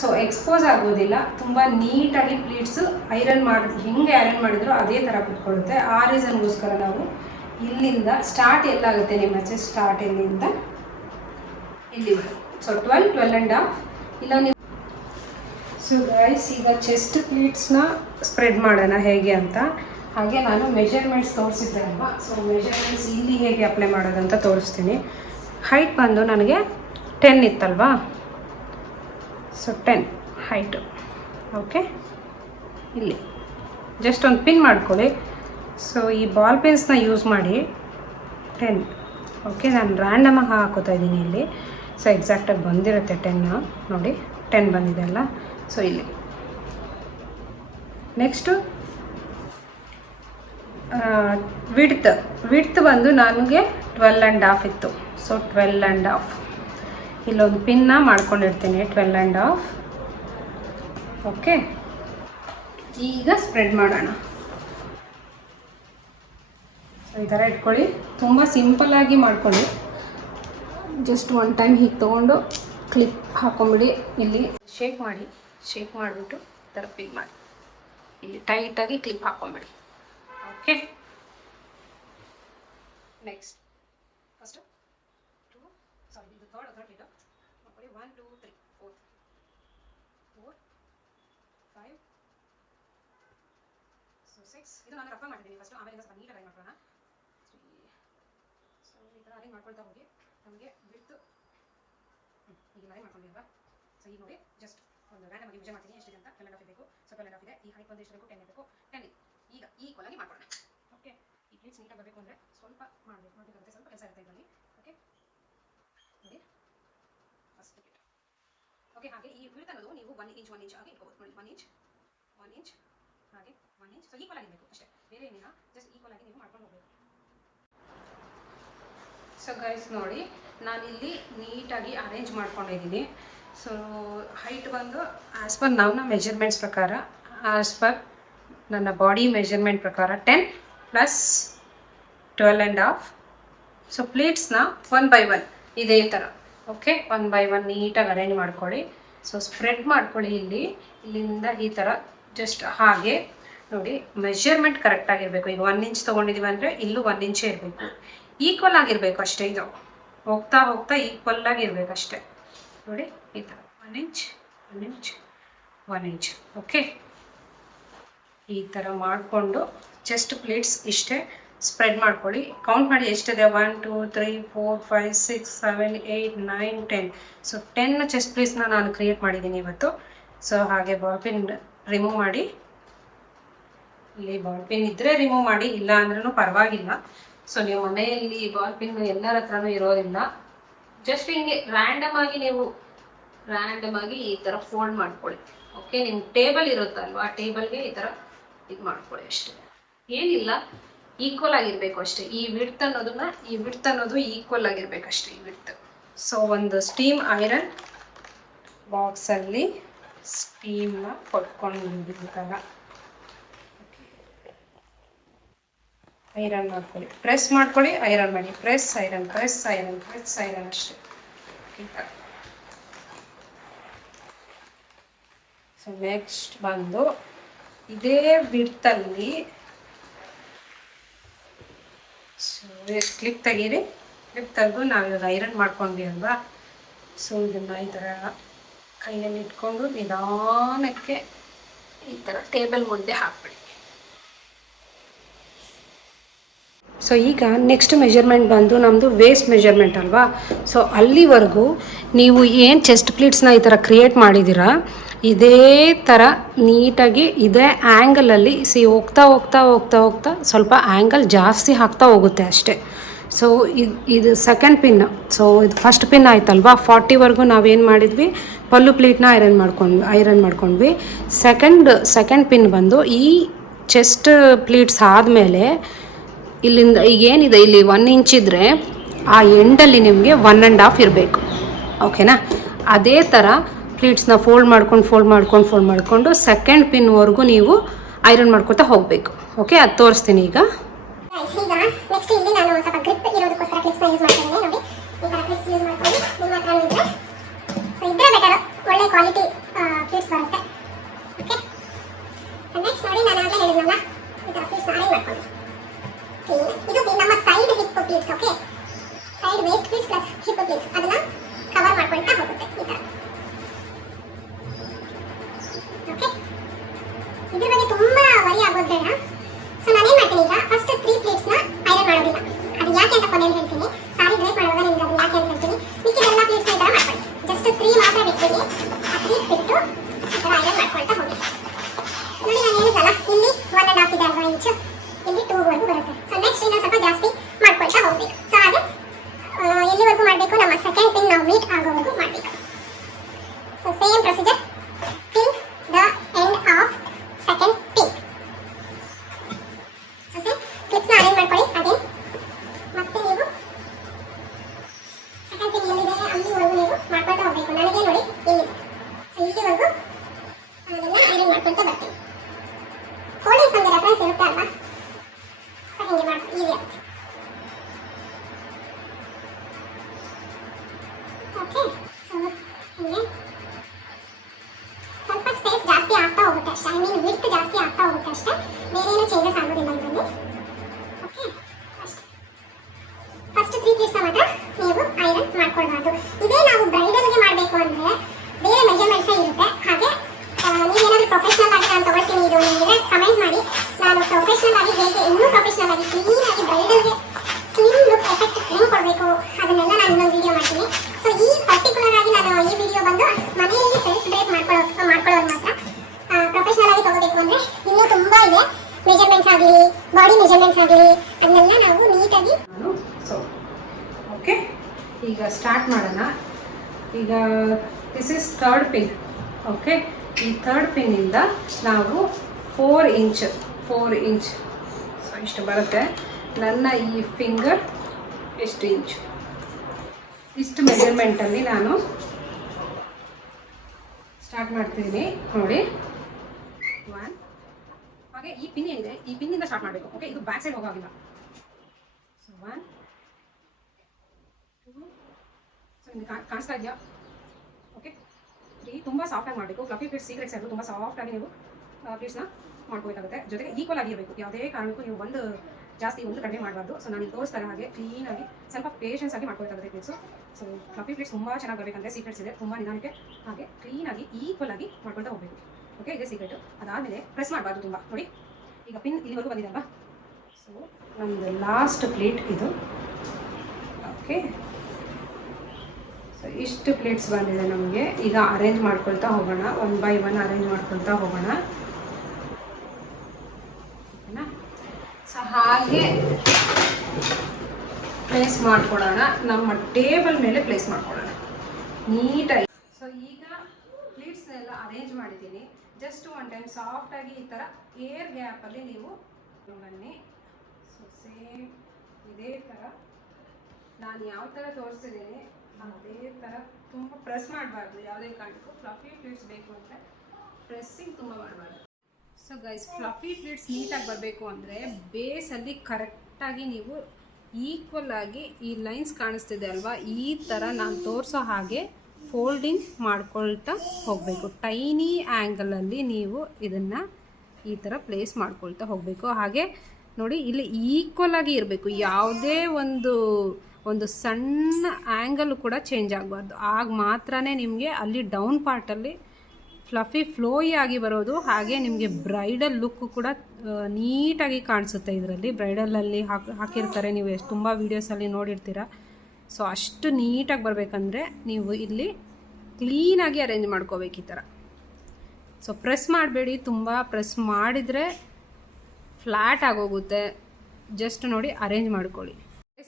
ಸೊ ಎಕ್ಸ್ಪೋಸ್ ಆಗೋದಿಲ್ಲ, ತುಂಬ ನೀಟಾಗಿ ಪ್ಲೀಟ್ಸು ಐರನ್ ಹೆಂಗೆ ಐರನ್ ಮಾಡಿದ್ರು ಅದೇ ಥರ ಕುತ್ಕೊಳ್ಳುತ್ತೆ. ಆ ರೀಸನ್ಗೋಸ್ಕರ ನಾವು ಇಲ್ಲಿಂದ ಸ್ಟಾರ್ಟ್ ಎಲ್ಲಾಗುತ್ತೆ ನಿಮ್ಮ ಚೆಸ್ಟ್ ಸ್ಟಾರ್ಟ್ ಎಲ್ಲಿಂದ ಇಲ್ಲಿ ಸೊ 12.5 ಇಲ್ಲ ನೀವು. ಸೊ ಗೈಸ್, ಈಗ ಚೆಸ್ಟ್ ಪ್ಲೀಟ್ಸ್ನ ಸ್ಪ್ರೆಡ್ ಮಾಡೋಣ ಹೇಗೆ ಅಂತ. ಹಾಗೆ ನಾನು ಮೆಜರ್ಮೆಂಟ್ಸ್ ತೋರಿಸಿದ್ದೆ ಅಲ್ವಾ, ಸೊ ಮೆಜರ್ಮೆಂಟ್ಸ್ ಇಲ್ಲಿ ಹೇಗೆ ಅಪ್ಲೈ ಮಾಡೋದಂತ ತೋರಿಸ್ತೀನಿ. ಹೈಟ್ ಬಂದು ನನಗೆ 10 ಇತ್ತಲ್ವಾ, ಸೊ 10 ಹೈಟು. ಓಕೆ, ಇಲ್ಲಿ ಜಸ್ಟ್ ಒಂದು ಪಿನ್ ಮಾಡ್ಕೊಳ್ಳಿ. ಸೊ ಈ ಬಾಲ್ ಪೆನ್ಸ್ನ ಯೂಸ್ ಮಾಡಿ 10. ಓಕೆ, ನಾನು ರ್ಯಾಂಡಮಾಗಿ ಹಾಕೋತಾ ಇದ್ದೀನಿ ಇಲ್ಲಿ. ಸೊ ಎಕ್ಸಾಕ್ಟಾಗಿ ಬಂದಿರುತ್ತೆ 10 ನೋಡಿ, 10 ಬಂದಿದೆ ಅಲ್ಲ. ಸೊ ಇಲ್ಲಿ ನೆಕ್ಸ್ಟು ವಿಡ್ತ್ ಬಂದು ನನಗೆ 12.5 ಇತ್ತು. ಸೊ 12.5 ಇಲ್ಲೊಂದು ಪಿನ್ನ ಮಾಡ್ಕೊಂಡಿರ್ತೀನಿ 12.5. ಓಕೆ, ಈಗ ಸ್ಪ್ರೆಡ್ ಮಾಡೋಣ. ಸೊ ಈ ಥರ ಇಟ್ಕೊಳ್ಳಿ, ತುಂಬ ಸಿಂಪಲ್ಲಾಗಿ ಮಾಡ್ಕೊಳ್ಳಿ. ಜಸ್ಟ್ ಒನ್ ಟೈಮ್ ಹೀಗೆ ತೊಗೊಂಡು ಕ್ಲಿಪ್ ಹಾಕೊಂಬಿಡಿ. ಇಲ್ಲಿ ಶೇಕ್ ಮಾಡಿಬಿಟ್ಟು ಈ ಥರ ಪಿನ್ ಮಾಡಿ ಇಲ್ಲಿ ಟೈಟಾಗಿ ಕ್ಲಿಪ್ ಹಾಕೊಂಬಿಡಿ. ಓಕೆ, ನೆಕ್ಸ್ಟ್ ಫಸ್ಟು 2 ಸಾರಿ ಇದು ಥರ್ಡ್ ಇದು ನೋಡ್ಕೊಳ್ಳಿ. 1 2 3 4 4 5 ಸೊ 6. ಇದು ನಾನು ರಫ್ ಮಾಡಿದ್ದೀನಿ ಫಸ್ಟು, ಆಮೇಲೆ ಸ್ವಲ್ಪ ನೀಟಾಗಿ ಅರೇಂಜ್ ಮಾಡ್ಕೊಳ್ಳೋಣ. ಸೊ ಈ ಥರ ಅರೇಂಜ್ ಮಾಡ್ಕೊಳ್ತಾ ಹೋಗಿ ನಮಗೆ ಬಿಟ್ಟು ಈಗ ಅರೇಂಜ್ ಮಾಡ್ಕೊಂಡಿಲ್ವಾ. ಸೊ ಈಗ ನೋಡಿ ಜಸ್ಟ್ ಒಂದು ರ್ಯಾಂಡಮ್ ಆಗಿ ಮೆಜರ್ ಮಾಡ್ತೀನಿ ಎಷ್ಟಿದೆ ಅಂತ. 12.5 ಬೇಕು. ಸೊ 12.5 ಇದೆ. ಈ ಹೈಟ್ ಬಂದು ಎಷ್ಟು ಬೇಕು? 10 ಬೇಕು. 10 ಈಗ ಈಕ್ವಲ್ ಆಗಿ ಮಾಡ್ಕೊಳ್ಳೋಣ. ಓಕೆ, ಈ ಪ್ಲೇಟ್ಸ್ ನೀಟಾಗಿ ಬರಬೇಕು ಅಂದರೆ ಸ್ವಲ್ಪ ಮಾಡಬೇಕಾಗುತ್ತೆ, ಸ್ವಲ್ಪ ಕೆಲಸ ಇರುತ್ತೆ ಇದರಲ್ಲಿ. ಓಕೆ ನೋಡಿ ಫಸ್ಟ್ ಪ್ಲೇಟ್. ಓಕೆ, ಹಾಗೆ ಈ ವಿಡ್ತ್ ಅನ್ನೋದು ನೀವು 1 ಇಂಚ್ ಆಗಿ ಇಟ್ಕೋಬೋದು ನೋಡಿ. 1 ಇಂಚ್ ಹಾಗೆ 1 ಇಂಚ್. ಸೊ ಈಕ್ವಲ್ ಆಗಿರಬೇಕು ಅಷ್ಟೇ, ಬೇರೆ ಏನಿಲ್ಲ, ಜಸ್ಟ್ ಈಕ್ವಲ್ ಆಗಿ ನೀವು ಮಾಡ್ಕೊಂಡು ಹೋಗಬೇಕು. ಸೊ ಗೈಸ್ ನೋಡಿ, ನಾನಿಲ್ಲಿ ನೀಟಾಗಿ ಅರೇಂಜ್ ಮಾಡ್ಕೊಂಡಿದ್ದೀನಿ. ಸೊ ಹೈಟ್ ಬಂದು ಆ್ಯಸ್ ಪರ್ ನನ್ನ ಮೆಜರ್ಮೆಂಟ್ಸ್ ಪ್ರಕಾರ, ಆ್ಯಸ್ ಪರ್ ನನ್ನ ಬಾಡಿ ಮೆಜರ್ಮೆಂಟ್ ಪ್ರಕಾರ 10 ಪ್ಲಸ್ 12.5. ಸೊ ಪ್ಲೇಟ್ಸ್ನ 1 by 1 ಇದೇ ಥರ. ಓಕೆ, 1 by 1 ನೀಟಾಗಿ ಅರೇಂಜ್ ಮಾಡ್ಕೊಳ್ಳಿ. ಸೊ ಸ್ಪ್ರೆಡ್ ಮಾಡ್ಕೊಳ್ಳಿ ಇಲ್ಲಿಂದ ಈ ಥರ ಜಸ್ಟ್ ಹಾಗೆ ನೋಡಿ. ಮೆಜರ್ಮೆಂಟ್ ಕರೆಕ್ಟಾಗಿರಬೇಕು. ಈಗ 1 ಇಂಚ್ ತೊಗೊಂಡಿದ್ದೀವಿ ಅಂದರೆ ಇಲ್ಲೂ 1 ಇಂಚೇ ಇರಬೇಕು. ಈಕ್ವಲ್ ಆಗಿರಬೇಕು ಅಷ್ಟೇ. ಇದು ಹೋಗ್ತಾ ಈಕ್ವಲ್ ಆಗಿರಬೇಕು ಅಷ್ಟೇ ನೋಡಿ. ಈ ಥರ 1 ಇಂಚ್ 1 ಇಂಚ್. ಓಕೆ, ಈ ಥರ ಮಾಡಿಕೊಂಡು ಚೆಸ್ಟ್ ಪ್ಲೇಟ್ಸ್ ಇಷ್ಟೇ ಸ್ಪ್ರೆಡ್ ಮಾಡ್ಕೊಳ್ಳಿ. ಕೌಂಟ್ ಮಾಡಿ ಎಷ್ಟಿದೆ. 1 2 3 4 5 6 7 8 9 10. ಸೊ 10 ಚೆಸ್ಟ್ ಪ್ಲೇಟ್ಸ್ನ ನಾನು ಕ್ರಿಯೇಟ್ ಮಾಡಿದ್ದೀನಿ ಇವತ್ತು. ಸೊ ಹಾಗೆ ಬಾಲ್ ಪಿನ್ ರಿಮೂವ್ ಮಾಡಿ. ಇಲ್ಲಿ ಬಾಲ್ ಪಿನ್ ಇದ್ದರೆ ರಿಮೂವ್ ಮಾಡಿ, ಇಲ್ಲ ಅಂದ್ರೂ ಪರವಾಗಿಲ್ಲ. ಸೊ ನೀವು ಮನೆಯಲ್ಲಿ ಬಾಲ್ ಪಿನ್ ಎಲ್ಲರ ಹತ್ರನೂ ಇರೋದಿಲ್ಲ. ಜಸ್ಟ್ ಹಿಂಗೆ ರ್ಯಾಂಡಮ್ ಆಗಿ ಈ ಥರ ಫೋಲ್ಡ್ ಮಾಡ್ಕೊಳ್ಳಿ. ಓಕೆ, ನಿಮ್ಮ ಟೇಬಲ್ ಇರುತ್ತಲ್ವ, ಆ ಟೇಬಲ್ಗೆ ಈ ಥರ ಇದು ಮಾಡ್ಕೊಳ್ಳಿ ಅಷ್ಟೇ, ಏನಿಲ್ಲ. ಈಕ್ವಲ್ ಆಗಿರಬೇಕು ಅಷ್ಟೇ. ಈ ವಿಡ್ತ್ ಅನ್ನೋದು ಈಕ್ವಲ್ ಆಗಿರಬೇಕಷ್ಟೇ ಈ ವಿಡ್ತ್. ಸೊ ಒಂದು ಸ್ಟೀಮ್ ಐರನ್ ಬಾಕ್ಸಲ್ಲಿ ಸ್ಟೀಮ್ನ ಕೊಟ್ಕೊಂಡಿದ್ದೀರ. ಐರನ್ ಮಾಡ್ಕೊಳ್ಳಿ, ಪ್ರೆಸ್ ಮಾಡ್ಕೊಳ್ಳಿ, ಐರನ್ ಮಾಡಿ, ಪ್ರೆಸ್ ಐರನ್ ಅಷ್ಟೇ. ಸೊ ನೆಕ್ಸ್ಟ್ ಬಂದು ಇದೇ ವಿಡ್ತಲ್ಲಿ ಕ್ಲಿಪ್ ತೆಗೀರಿ. ಕ್ಲಿಪ್ ತೆಗೆದು ನಾವಿವಾಗ ಐರನ್ ಮಾಡ್ಕೊಂಡ್ವಿ ಅಲ್ವಾ. ಸೊ ಇದನ್ನು ಈ ಥರ ಕೈಯಲ್ಲಿ ಇಟ್ಕೊಂಡು ನಿಧಾನಕ್ಕೆ ಈ ಥರ ಟೇಬಲ್ ಮುಂದೆ ಹಾಕ್ಬಿಡಿ. ಸೊ ಈಗ ನೆಕ್ಸ್ಟ್ ಮೆಜರ್ಮೆಂಟ್ ಬಂದು ನಮ್ಮದು ವೇಸ್ಟ್ ಮೆಜರ್ಮೆಂಟ್ ಅಲ್ವಾ. ಸೊ ಅಲ್ಲಿವರೆಗೂ ನೀವು ಏನು ಚೆಸ್ಟ್ ಪ್ಲೀಟ್ಸ್ನ ಈ ಥರ ಕ್ರಿಯೇಟ್ ಮಾಡಿದ್ದೀರಾ, ಇದೇ ಥರ ನೀಟಾಗಿ ಇದೇ ಆ್ಯಂಗಲಲ್ಲಿ ಹೋಗ್ತಾ ಸ್ವಲ್ಪ ಆ್ಯಂಗಲ್ ಜಾಸ್ತಿ ಹಾಕ್ತಾ ಹೋಗುತ್ತೆ ಅಷ್ಟೇ. ಸೊ ಇದು ಸೆಕೆಂಡ್ ಪಿನ್. ಸೊ ಇದು ಫಸ್ಟ್ ಪಿನ್ ಆಯ್ತಲ್ವಾ. 40ವರೆಗೂ ನಾವೇನು ಮಾಡಿದ್ವಿ, ಪಲ್ಲು ಪ್ಲೀಟ್ನ ಐರನ್ ಮಾಡ್ಕೊಂಡ್ವಿ. ಸೆಕೆಂಡ್ ಪಿನ್ ಬಂದು ಈ ಚೆಸ್ಟ್ ಪ್ಲೀಟ್ಸ್ ಆದಮೇಲೆ ಇಲ್ಲಿಂದ ಈಗೇನಿದೆ ಇಲ್ಲಿ 1 ಇಂಚ್ ಇದ್ದರೆ ಆ ಎಂಡಲ್ಲಿ ನಿಮಗೆ 1.5 ಇರಬೇಕು. ಓಕೆನಾ. ಅದೇ ಥರ ಪ್ಲೀಟ್ಸ್ನ ಫೋಲ್ಡ್ ಮಾಡ್ಕೊಂಡು ಸೆಕೆಂಡ್ ಪಿನ್ವರೆಗೂ ನೀವು ಐರನ್ ಮಾಡ್ಕೊತಾ ಹೋಗಬೇಕು. ಓಕೆ, ಅದು ತೋರಿಸ್ತೀನಿ ಈಗ. ನೆಕ್ಸ್ಟ್ ಇಲ್ಲಿ ನಾನು ಸ್ವಲ್ಪ ಗ್ರಿಪ್ ಇರೋದಕ್ಕೋಸ್ಕರ ಕ್ಲಿಪ್ಸ್ನ ಯೂಸ್ ಮಾಡ್ತಿದ್ದೀನಿ ನೋಡಿ. ಈ ಥರ ಕ್ಲಿಪ್ಸ್ ಯೂಸ್ ಮಾಡ್ಕೊಂಡು ನಿಮ್ಮ ಹತ್ರ ಇದ್ದರೆ ಸೊ ಇದ್ರೆ ಬೆಟರ್, ಒಳ್ಳೆ ಕ್ವಾಲಿಟಿ ಕ್ಲಿಪ್ಸ್ ಬರುತ್ತೆ. ಓಕೆ, ನೆಕ್ಸ್ಟ್ ನೋಡಿ ನಾನು ಆಗಲೇ ಹೇಳಿದ್ನಲ್ಲ ಈ ಥರ ಕ್ಲಿಪ್ಸ್ನ ಅರೇಂಜ್ ಮಾಡ್ಕೊಂಡು ಇದು ನಮ್ಮ side hip pleats. Okay, side waste pleats plus hip pleats ಅದನ್ನ ಕವರ್ ಓಕೆ ಸೊ ಹಿಂಗೆ ಸ್ವಲ್ಪ ಸ್ಪೇಸ್ ಜಾಸ್ತಿ ಆಗ್ತಾ ಹೋಗುತ್ತೆ ಅಷ್ಟೇ, ಐ ಮೀನ್ ವಿಡ್ತ್ ಜಾಸ್ತಿ ಆಗ್ತಾ ಹೋಗುತ್ತೆ ಅಷ್ಟೇ, ಬೇರೆ ಏನೂ ಚೇಂಜಸ್ ಆಗೋದಿಲ್ಲ ಇದರಲ್ಲಿ. ಓಕೆ ಫಸ್ಟ್ 3 ಪ್ಲೇಟ್ಸ್ನ ಮಾತ್ರ ನೀವು ಐರನ್ ಮಾಡ್ಕೊಳ್ಬಾರ್ದು. ಇದೇ ನಾವು ಬ್ರೈಡಲ್ಗೆ ಮಾಡಬೇಕು ಅಂದರೆ ಬೇರೆ ಮೆಜರ್ಮೆಂಟ್ಸೇ ಇರುತ್ತೆ. ಹಾಗೆ ನೀವೇನಾದರೂ ಪ್ರೊಫೆಷ್ನಲ್ ಆಗಿ ನಾನು ತೊಗೊಳ್ತೀನಿ ಇದು ನಿಮಗೆ ಕಮೆಂಟ್ ಮಾಡಿ, ನಾನು ಪ್ರೊಫೆಷ್ನಲ್ ಆಗಿ ಹೇಗೆ ಇನ್ನೂ ಪ್ರೊಫೆಷ್ನಲ್ ಆಗಿ ಕ್ಲೀನಾಗಿ ಬ್ರೈಡಲ್ಗೆ ಸ್ಲಿಮ್ ಲುಕ್ ಎಫೆಕ್ಟ್ ಹೆಂಗೆ ಕೊಡಬೇಕು ಅದನ್ನೆಲ್ಲ ನಾನು ಇನ್ನೊಂದು ವಿಡಿಯೋ ಮಾಡ್ತೀನಿ. ಸೊ ಈ ಪರ್ಟಿಕ್ಯುಲರ್ ಆಗಿ ನಾನು ಈ ವಿಡಿಯೋ ಬಂದು ಮನೆಯಲ್ಲಿ ಸೆಲ್ಫ್ ಡ್ರೇಪ್ ಮಾಡ್ಕೊಳ್ಳೋದು ಮಾತ್ರ. ಪ್ರೊಫೆಷ್ನಲ್ ಆಗಿ ತೊಗೋಬೇಕು ಅಂದರೆ ಇನ್ನೂ ತುಂಬ ಇದೆ, ಮೆಜರ್ಮೆಂಟ್ಸ್ ಆಗಲಿ ಬಾಡಿ ಮೆಜರ್ಮೆಂಟ್ಸ್ ಆಗಲಿ ಅದನ್ನೆಲ್ಲ ನಾವು ನೀಟಾಗಿ ಸೊ ಓಕೆ ಈಗ ಸ್ಟಾರ್ಟ್ ಮಾಡೋಣ. ಈಗ this is third pin. Okay ಈ ಥರ್ಡ್ ಪಿನ್ನಿಂದ ನಾವು 4 ಇಂಚ್ ಸೊ ಇಷ್ಟು ಬರುತ್ತೆ. ನನ್ನ ಈ ಫಿಂಗರ್ ಎಷ್ಟು ಇಂಚ್ ಇಷ್ಟು ಮೆಜರ್ಮೆಂಟಲ್ಲಿ ನಾನು ಸ್ಟಾರ್ಟ್ ಮಾಡ್ತಿದ್ದೀನಿ ನೋಡಿ. 1 ಹಾಗೆ ಈ ಪಿನ್ ಏನಿದೆ ಈ ಪಿನ್ನಿಂದ ಸ್ಟಾರ್ಟ್ ಮಾಡಬೇಕು. ಓಕೆ ಇದು ಬ್ಯಾಕ್ ಸೈಡ್ ಹೋಗೋಗಿಲ್ಲ. ಸೊ 1 2 ಸೊ ನಿಮಗೆ ಕಾಣಿಸ್ತಾ ಇದೆಯಾ? ಓಕೆ 3 ತುಂಬ ಸಾಫ್ಟಾಗಿ ಮಾಡಬೇಕು. ಫ್ಲಫಿ ಪ್ಲೇಟ್ಸ್ ಸೀಕ್ರೆಟ್ಸ್ ಎಲ್ಲ ತುಂಬ ಸಾಫ್ಟಾಗಿ ನೀವು ಪ್ಲೇಟ್ಸ್ನ ಮಾಡ್ಕೋಬೇಕಾಗುತ್ತೆ. ಜೊತೆಗೆ ಈಕ್ವಲ್ ಆಗಿರಬೇಕು, ಯಾವುದೇ ಕಾರಣಕ್ಕೂ ನೀವು ಒಂದು ಜಾಸ್ತಿ ಒಂದು ಕಡಿಮೆ ಮಾಡಬಾರ್ದು. ಸೊ ನಾನು ತೋರಿಸ್ತಾರೆ ಹಾಗೆ ಕ್ಲೀನಾಗಿ ಸ್ವಲ್ಪ ಪೇಷನ್ಸ್ ಆಗಿ ಮಾಡ್ಕೋಬೇಕಾಗುತ್ತೆ ಪ್ಲೇಟ್ಸು. ಸೊ ಫ್ಲಫಿ ಪ್ಲೇಟ್ಸ್ ತುಂಬ ಚೆನ್ನಾಗಿ ಬರಬೇಕಂದ್ರೆ ಸೀಕ್ರೆಟ್ಸ್ ಇದೆ, ತುಂಬ ನಿಧಾನಕ್ಕೆ ಹಾಗೆ ಕ್ಲೀನಾಗಿ ಈಕ್ವಲ್ ಆಗಿ ಮಾಡ್ಕೊಳ್ತಾ ಹೋಗಬೇಕು. ಓಕೆ ಇದೇ ಸೀಕ್ರೆಟು. ಅದಾದಮೇಲೆ ಪ್ರೆಸ್ ಮಾಡಬಾರ್ದು ತುಂಬ. ನೋಡಿ ಈಗ ಪಿನ್ ಇಲ್ಲಿವರೆಗೂ ಬಂದಿದೆ ಅಲ್ವಾ? ಸೊ ನಮ್ಮದು ಲಾಸ್ಟ್ ಪ್ಲೇಟ್ ಇದು. ಓಕೆ ಸೊ ಇಷ್ಟು ಪ್ಲೇಟ್ಸ್ ಬಂದಿದೆ ನಮಗೆ. ಈಗ ಅರೇಂಜ್ ಮಾಡ್ಕೊಳ್ತಾ ಹೋಗೋಣ, 1 by 1 ಅರೇಂಜ್ ಮಾಡ್ಕೊಳ್ತಾ ಹೋಗೋಣ. ಓಕೆನಾ? ಸೊ ಹಾಗೆ ಪ್ಲೇಸ್ ಮಾಡ್ಕೊಳ್ಳೋಣ, ನಮ್ಮ ಟೇಬಲ್ ಮೇಲೆ ಪ್ಲೇಸ್ ಮಾಡ್ಕೊಳ್ಳೋಣ ನೀಟಾಗಿ. ಸೊ ಈಗ ಪ್ಲೇಟ್ಸ್ನೆಲ್ಲ ಅರೇಂಜ್ ಮಾಡಿದ್ದೀನಿ. ಜಸ್ಟ್ ಒನ್ ಟೈಮ್ ಸಾಫ್ಟಾಗಿ ಈ ಥರ ಏರ್ ಗ್ಯಾಪಲ್ಲಿ ನೀವು ಬನ್ನಿ. ಸೊ ಸೇಮ್ ಇದೇ ಥರ ನಾನು ಯಾವ ಥರ ತೋರಿಸಿದ್ದೀನಿ ಅದೇ ಥರ ತುಂಬ ಪ್ರೆಸ್ ಮಾಡಬಾರ್ದು ಯಾವುದೇ ಕಾರಣಕ್ಕೂ. ಫ್ಲಫಿ ಪ್ಲೇಟ್ಸ್ ಬೇಕು ಅಂದರೆ ಪ್ರೆಸ್ಸಿಂಗ್ ತುಂಬ ಮಾಡಬಾರ್ದು. ಸೊ ಗೈಸ್ ಫ್ಲಫಿ ಪ್ಲೇಟ್ಸ್ ನೀಟಾಗಿ ಬರಬೇಕು ಅಂದರೆ ಬೇಸಲ್ಲಿ ಕರೆಕ್ಟಾಗಿ ನೀವು ಈಕ್ವಲ್ ಆಗಿ ಈ ಲೈನ್ಸ್ ಕಾಣಿಸ್ತಿದೆ ಅಲ್ವಾ, ಈ ಥರ ನಾನು ತೋರಿಸೋ ಹಾಗೆ ಫೋಲ್ಡಿಂಗ್ ಮಾಡ್ಕೊಳ್ತಾ ಹೋಗಬೇಕು. ಟೈನಿ ಆ್ಯಂಗಲಲ್ಲಿ ನೀವು ಇದನ್ನು ಈ ಥರ ಪ್ಲೇಸ್ ಮಾಡ್ಕೊಳ್ತಾ ಹೋಗಬೇಕು. ಹಾಗೆ ನೋಡಿ ಇಲ್ಲಿ ಈಕ್ವಲ್ ಆಗಿ ಇರಬೇಕು, ಯಾವುದೇ ಒಂದು ಸಣ್ಣ ಆ್ಯಂಗಲ್ ಕೂಡ ಚೇಂಜ್ ಆಗಬಾರ್ದು. ಆಗ ಮಾತ್ರ ನಿಮಗೆ ಅಲ್ಲಿ ಡೌನ್ ಪಾರ್ಟಲ್ಲಿ ಫ್ಲಫಿ ಫ್ಲೋಯಿ ಆಗಿ ಬರೋದು. ಹಾಗೆ ನಿಮಗೆ ಬ್ರೈಡಲ್ ಲುಕ್ ಕೂಡ ನೀಟಾಗಿ ಕಾಣಿಸುತ್ತೆ. ಇದರಲ್ಲಿ ಬ್ರೈಡಲಲ್ಲಿ ಹಾಕಿರ್ತಾರೆ, ನೀವು ಎಷ್ಟು ತುಂಬ ವೀಡಿಯೋಸಲ್ಲಿ ನೋಡಿರ್ತೀರ. ಸೊ ಅಷ್ಟು ನೀಟಾಗಿ ಬರಬೇಕಂದ್ರೆ ನೀವು ಇಲ್ಲಿ ಕ್ಲೀನಾಗಿ ಅರೇಂಜ್ ಮಾಡ್ಕೋಬೇಕು ಈ ಥರ. ಸೊ ಪ್ರೆಸ್ ಮಾಡಬೇಡಿ, ತುಂಬ ಪ್ರೆಸ್ ಮಾಡಿದರೆ ಫ್ಲ್ಯಾಟ್ ಆಗೋಗುತ್ತೆ. ಜಸ್ಟ್ ನೋಡಿ ಅರೇಂಜ್ ಮಾಡ್ಕೊಳ್ಳಿ.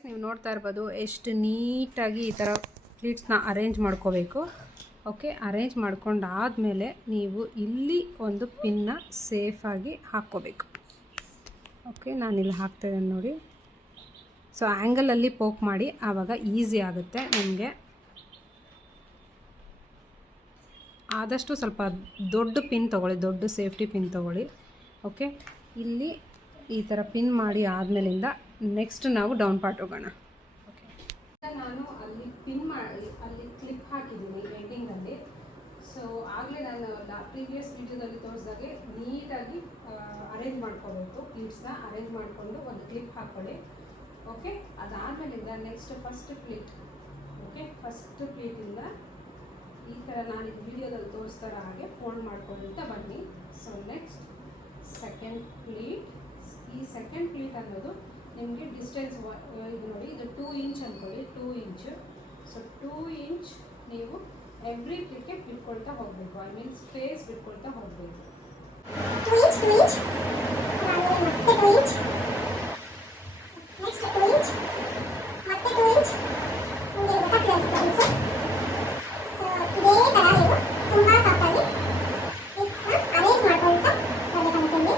ನೀವು ನೋಡ್ತಾ ಇರ್ಬೋದು ಎಷ್ಟು ನೀಟಾಗಿ ಈ ಥರ ಪ್ಲೇಟ್ಸ್ನ ಅರೇಂಜ್ ಮಾಡ್ಕೋಬೇಕು. ಓಕೆ ಅರೇಂಜ್ ಮಾಡ್ಕೊಂಡಾದಮೇಲೆ ನೀವು ಇಲ್ಲಿ ಒಂದು ಪಿನ್ನ ಸೇಫಾಗಿ ಹಾಕ್ಕೋಬೇಕು. ಓಕೆ ನಾನಿಲ್ಲಿ ಹಾಕ್ತಾಯಿದ್ದೇನೆ ನೋಡಿ. ಸೊ ಆ್ಯಂಗಲಲ್ಲಿ ಪೋಕ್ ಮಾಡಿ, ಆವಾಗ ಈಸಿ ಆಗುತ್ತೆ ನಿಮಗೆ. ಆದಷ್ಟು ಸ್ವಲ್ಪ ದೊಡ್ಡ ಪಿನ್ ತೊಗೊಳ್ಳಿ, ದೊಡ್ಡ ಸೇಫ್ಟಿ ಪಿನ್ ತೊಗೊಳ್ಳಿ. ಓಕೆ ಇಲ್ಲಿ ಈ ಥರ ಪಿನ್ ಮಾಡಿ ಆದಮೇಲಿಂದ ನೆಕ್ಸ್ಟ್ ನಾವು ಡೌನ್ ಪಾರ್ಟ್ ಹೋಗೋಣ. ಓಕೆ ನಾನು ಅಲ್ಲಿ ಪಿನ್ ಮಾಡಿ ಅಲ್ಲಿ ಕ್ಲಿಪ್ ಹಾಕಿದ್ದೀನಿ ಎಂಡಿಂಗಲ್ಲಿ. ಸೊ ಆಗಲೇ ನಾನು ಪ್ರೀವಿಯಸ್ ವಿಡಿಯೋದಲ್ಲಿ ತೋರಿಸಿದಾಗೆ ನೀಟಾಗಿ ಅರೇಂಜ್ ಮಾಡ್ಕೋಬೇಕು. ಪ್ಲೀಟ್ಸ್ನ ಅರೇಂಜ್ ಮಾಡಿಕೊಂಡು ಒಂದು ಕ್ಲಿಪ್ ಹಾಕ್ಕೊಳ್ಳಿ. ಓಕೆ ಅದಾದಮೇಲಿಂದ next first plate. Okay first ಪ್ಲೇಟಿಂದ ಈ ಥರ ನಾನು ಇದು ವಿಡಿಯೋದಲ್ಲಿ ತೋರಿಸ್ತಾರ ಹಾಗೆ ಫೋಲ್ಡ್ ಮಾಡ್ಕೊಳ್ತಾ ಬನ್ನಿ. So next second plate. ಈ ಸೆಕೆಂಡ್ ಪ್ಲೇಟ್ ಅನ್ನೋದು ನಿಮಗೆ ಡಿಸ್ಟೆನ್ಸ್ ಇದು ನೋಡಿ, ಇದು 2 ಇಂಚ್ ಅಂದ್ಕೊಳ್ಳಿ, 2 ಇಂಚ್. ಸೊ 2 ಇಂಚ್ ನೀವು ಎವ್ರಿ ಪ್ಲೇಟ್ಗೆ ಬಿಟ್ಕೊಳ್ತಾ ಹೋಗಬೇಕು, ಐ ಮೀನ್ ಸ್ಪೇಸ್ ಬಿಟ್ಕೊಳ್ತಾ ಹೋಗಬೇಕು. 2 ಇಂಚ್ 2 ಇಂಚ್ ಮತ್ತೆ 2 ಇಂಚ್ ನೆಕ್ಸ್ಟ್ 2 ಇಂಚ್ ಮತ್ತೆ 2 ಇಂಚ್ ನಿಮಗೆ ಗೊತ್ತಾಗ್ತದೆ. ಸೊ ಇದೇ ಥರ ನೀವು ತುಂಬ ಸಾಫ್ಟಾಗಿ ಅರೇಂಜ್ ಮಾಡ್ಕೊಳ್ತಾ ಹೋಗಬೇಕಾಗುತ್ತೆ.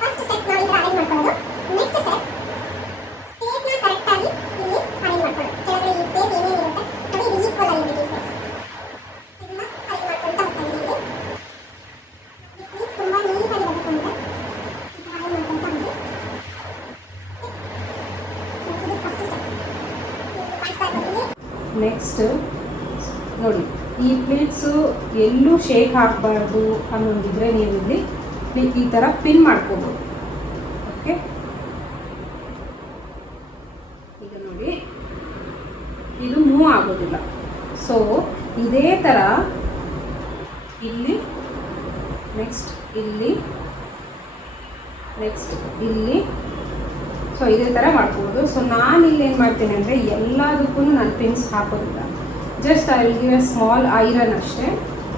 ಫಸ್ಟ್ ಸ್ಟೆಪ್ ನಾವು ಈ ಥರ ಅರೇಂಜ್ ಮಾಡ್ಕೊಳ್ಳೋದು. ನೆಕ್ಸ್ಟ್ ಸ್ಟೆಪ್ ಸ್ಪೇಸ್ನ ಕರೆಕ್ಟಾಗಿ ಇಲ್ಲಿ ಅರೇಂಜ್ ಮಾಡ್ಕೊಳ್ಳೋದು. ಕೆಳಗಡೆ ಈ ಸ್ಪೇಸ್ ಏನೇನಿರುತ್ತೆ ನೋಡಿ, ಇದು ಈಕ್ವಲ್ ಆಗಿರುತ್ತೆ ಸ್ಪೇಸ್. ನೆಕ್ಸ್ಟ್ ನೋಡಿ, ಈ ಪ್ಲೇಟ್ಸು ಎಲ್ಲೂ ಶೇಕ್ ಆಗಬಾರ್ದು ಅನ್ನೋದಿದ್ರೆ ನೀವು ಇಲ್ಲಿ ಈ ಥರ ಪಿನ್ ಮಾಡ್ಕೋಬೋದು. ಓಕೆ, ಈಗ ನೋಡಿ ಇದು ಮೂವ್ ಆಗೋದಿಲ್ಲ. ಸೊ ಇದೇ ಥರ ಇಲ್ಲಿ, ನೆಕ್ಸ್ಟ್ ಇಲ್ಲಿ, ನೆಕ್ಸ್ಟ್ ಇಲ್ಲಿ, ಸೊ ಇದೇ ಥರ ಮಾಡ್ಬೋದು. ಸೊ ನಾನು ಇಲ್ಲಿ ಏನು ಮಾಡ್ತೀನಿ ಅಂದರೆ ಎಲ್ಲದಕ್ಕೂ ನಾನು ಪಿನ್ಸ್ ಹಾಕೋದಿಲ್ಲ, just I will give A small iron ಅಷ್ಟೇ.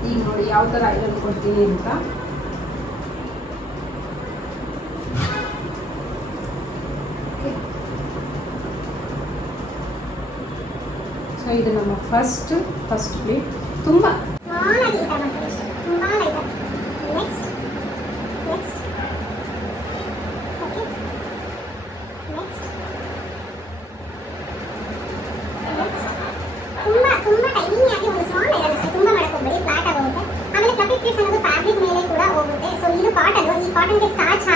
ಈಗ ನೋಡಿ ಯಾವ ಥರ ಐರನ್ ಕೊಡ್ತೀನಿ ಅಂತ. ಸೊ ಇದು ನಮ್ಮ ಫಸ್ಟ್ ಪ್ಲೇಟ್. ತುಂಬ ಸ್ಮಾಲ್ ಆಗಿ ಊಟ ಮಾಡ್ತೀವಿ ಅಷ್ಟೇ, ತುಂಬ light. Next next okay, next next ತುಂಬ ಟೈನಿಯಾಗಿ ಒಂದು ಸ್ಮಾಲ್ ಐರನ್ ಅಷ್ಟೇ, ತುಂಬ ಮಾಡ್ಕೊಬೇಡಿ, ಫ್ಲಾಟ್ ಆಗೋಗುತ್ತೆ. ಆಮೇಲೆ ಫ್ಲಫಿ ಪ್ಲೇಟ್ಸ್ ಅನ್ನೋದು ಫ್ಯಾಬ್ರಿಕ್ ಮೇಲೆ ಕೂಡ ಹೋಗುತ್ತೆ. ಸೊ ಇದು ಕಾಟನ್ನು, ಈ ಕಾಟನ್ಗೆ ಸ್ಟಾರ್ಚ್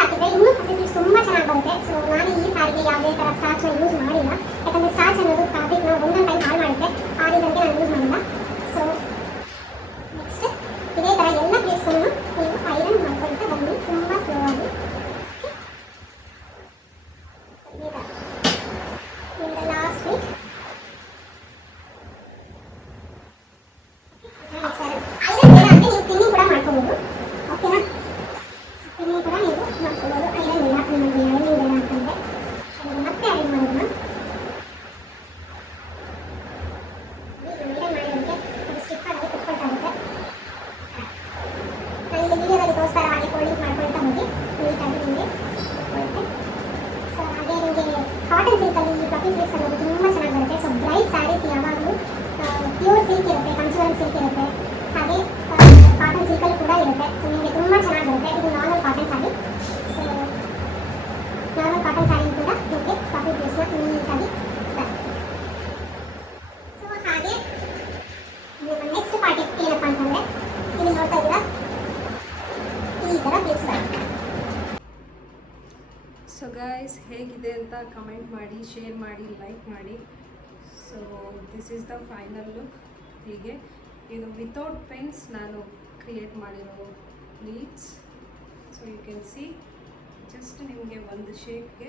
ಹಾಕಿದ್ರೆ ಇನ್ನೂ ಫ್ಲಫಿ ಪ್ಲೇಟ್ಸ್ ತುಂಬ ಚೆನ್ನಾಗಿ ಬರುತ್ತೆ. ಸೊ ನಾನು ಈ ಸಾರಿಗೆ ಯಾವುದೇ ಥರ ಸ್ಟಾರ್ಚ್ನ ಯೂಸ್ ಮಾಡಿಲ್ಲ, ಯಾಕಂದರೆ ಸ್ಟಾರ್ಚ್ ಅನ್ನೋದು ಫ್ಯಾಬ್ರಿಕ್ನ ಒಂದೊಂದು ಟೈಮ್ ಹಾಳು ಮಾಡುತ್ತೆ. ಆ ರೀಸನ್ಗೆ ನಾನು ಯೂಸ್ ಮಾಡಿಲ್ಲ. ಸೊ ನೆಕ್ಸ್ಟ್ ಇದೇ ಥರ ಎಲ್ಲ ಪ್ಲೇಟ್ಸನ್ನು ನೀವು ಐರನ್ ಮಾಡ್ಕೊಳ್ತಾ ಬನ್ನಿ, ತುಂಬ ಸ್ಲೋ ಆಗಿ. ಇದೇ ಥರ ನಿಮ್ಮದು ಲಾಸ್ಟ್ ಪ್ಲೇಟ್. ಐರನ್ ಬೇಡ ಅಂದರೆ ನೀವು ಪಿನ್ನಿಂಗ್ ಕೂಡ ಮಾಡ್ಕೊಬೋದು. ಓಕೆನಾ, ಪಿನ್ನಿಂಗ್ ಕೂಡ ನೀವು ಮಾಡ್ಕೊಬೋದು. ಐರನ್ ಇಲ್ಲ, ನಿಮಗೆ ಐರನ್ ಬೇಡ ಅಂತಂದರೆ ಅದನ್ನು ಮತ್ತೆ ಐರನ್ ಮಾಡೋದನ್ನ ವಿಡಿಯೋದಲ್ಲಿ ತೋರಿಸ್ತಾರ ಹಾಗೆ ಫೋಲ್ಡಿಂಗ್ ಮಾಡ್ಕೊಳ್ತಾ ಹೋಗಿ ನೀಟಾಗಿ ನಿಮಗೆ ಬರುತ್ತೆ. ಸೊ ಹಾಗೆ ನಿಮಗೆ ಕಾಟನ್ ಸಿಲ್ಕಲ್ಲಿ ಈ ಫ್ಲಫಿ ಪ್ಲೇಟ್ಸ್ ಅನ್ನೋದು ತುಂಬ ಚೆನ್ನಾಗಿ ಬರುತ್ತೆ. ಸೊ ಬ್ರೈಟ್ ಸ್ಯಾರೀಸ್ ಯಾವಾಗಲೂ ಪ್ಯೂರ್ ಸಿಲ್ಕ್ ಇರುತ್ತೆ, ಕಂಚುವಲ್ ಸಿಲ್ಕ್ ಇರುತ್ತೆ, ಹಾಗೆ ಕಾಟನ್ ಸಿಲ್ಕಲ್ಲಿ ಕೂಡ ಇರುತ್ತೆ. ಸೊ ನಿಮಗೆ ತುಂಬ ಚೆನ್ನಾಗಿ ಬರುತ್ತೆ. ಇದು normal cotton sari. So normal cotton sari ಕೂಡ ನಿಮಗೆ ಫ್ಲಫಿ ಪ್ಲೇಟ್ಸ್ನ ನೀಟಾಗಿ ಬರುತ್ತೆ. ಸೊ ಹಾಗೆ ನಿಮ್ಮ ನೆಕ್ಸ್ಟ್ ಪಾರ್ಟಿ ಏನಪ್ಪ ಅಂತಂದರೆ ಇಲ್ಲಿ ನೋಡ್ತಾ ಇದ್ದೀರಾ ಈ ಥರ ಪ್ಲೇಟ್ಸ್ ಬರುತ್ತೆ. ಸೊ ಗೈಸ್, ಹೇಗಿದೆ ಅಂತ ಕಮೆಂಟ್ ಮಾಡಿ, ಶೇರ್ ಮಾಡಿ, ಲೈಕ್ ಮಾಡಿ. So this is the final look. ಹೀಗೆ ಇದು ವಿತೌಟ್ ಪೆನ್ಸ್ ನಾನು ಕ್ರಿಯೇಟ್ ಮಾಡಿರೋ plates. So you can see, just ನಿಮಗೆ ಒಂದು ಶೇಪ್ಗೆ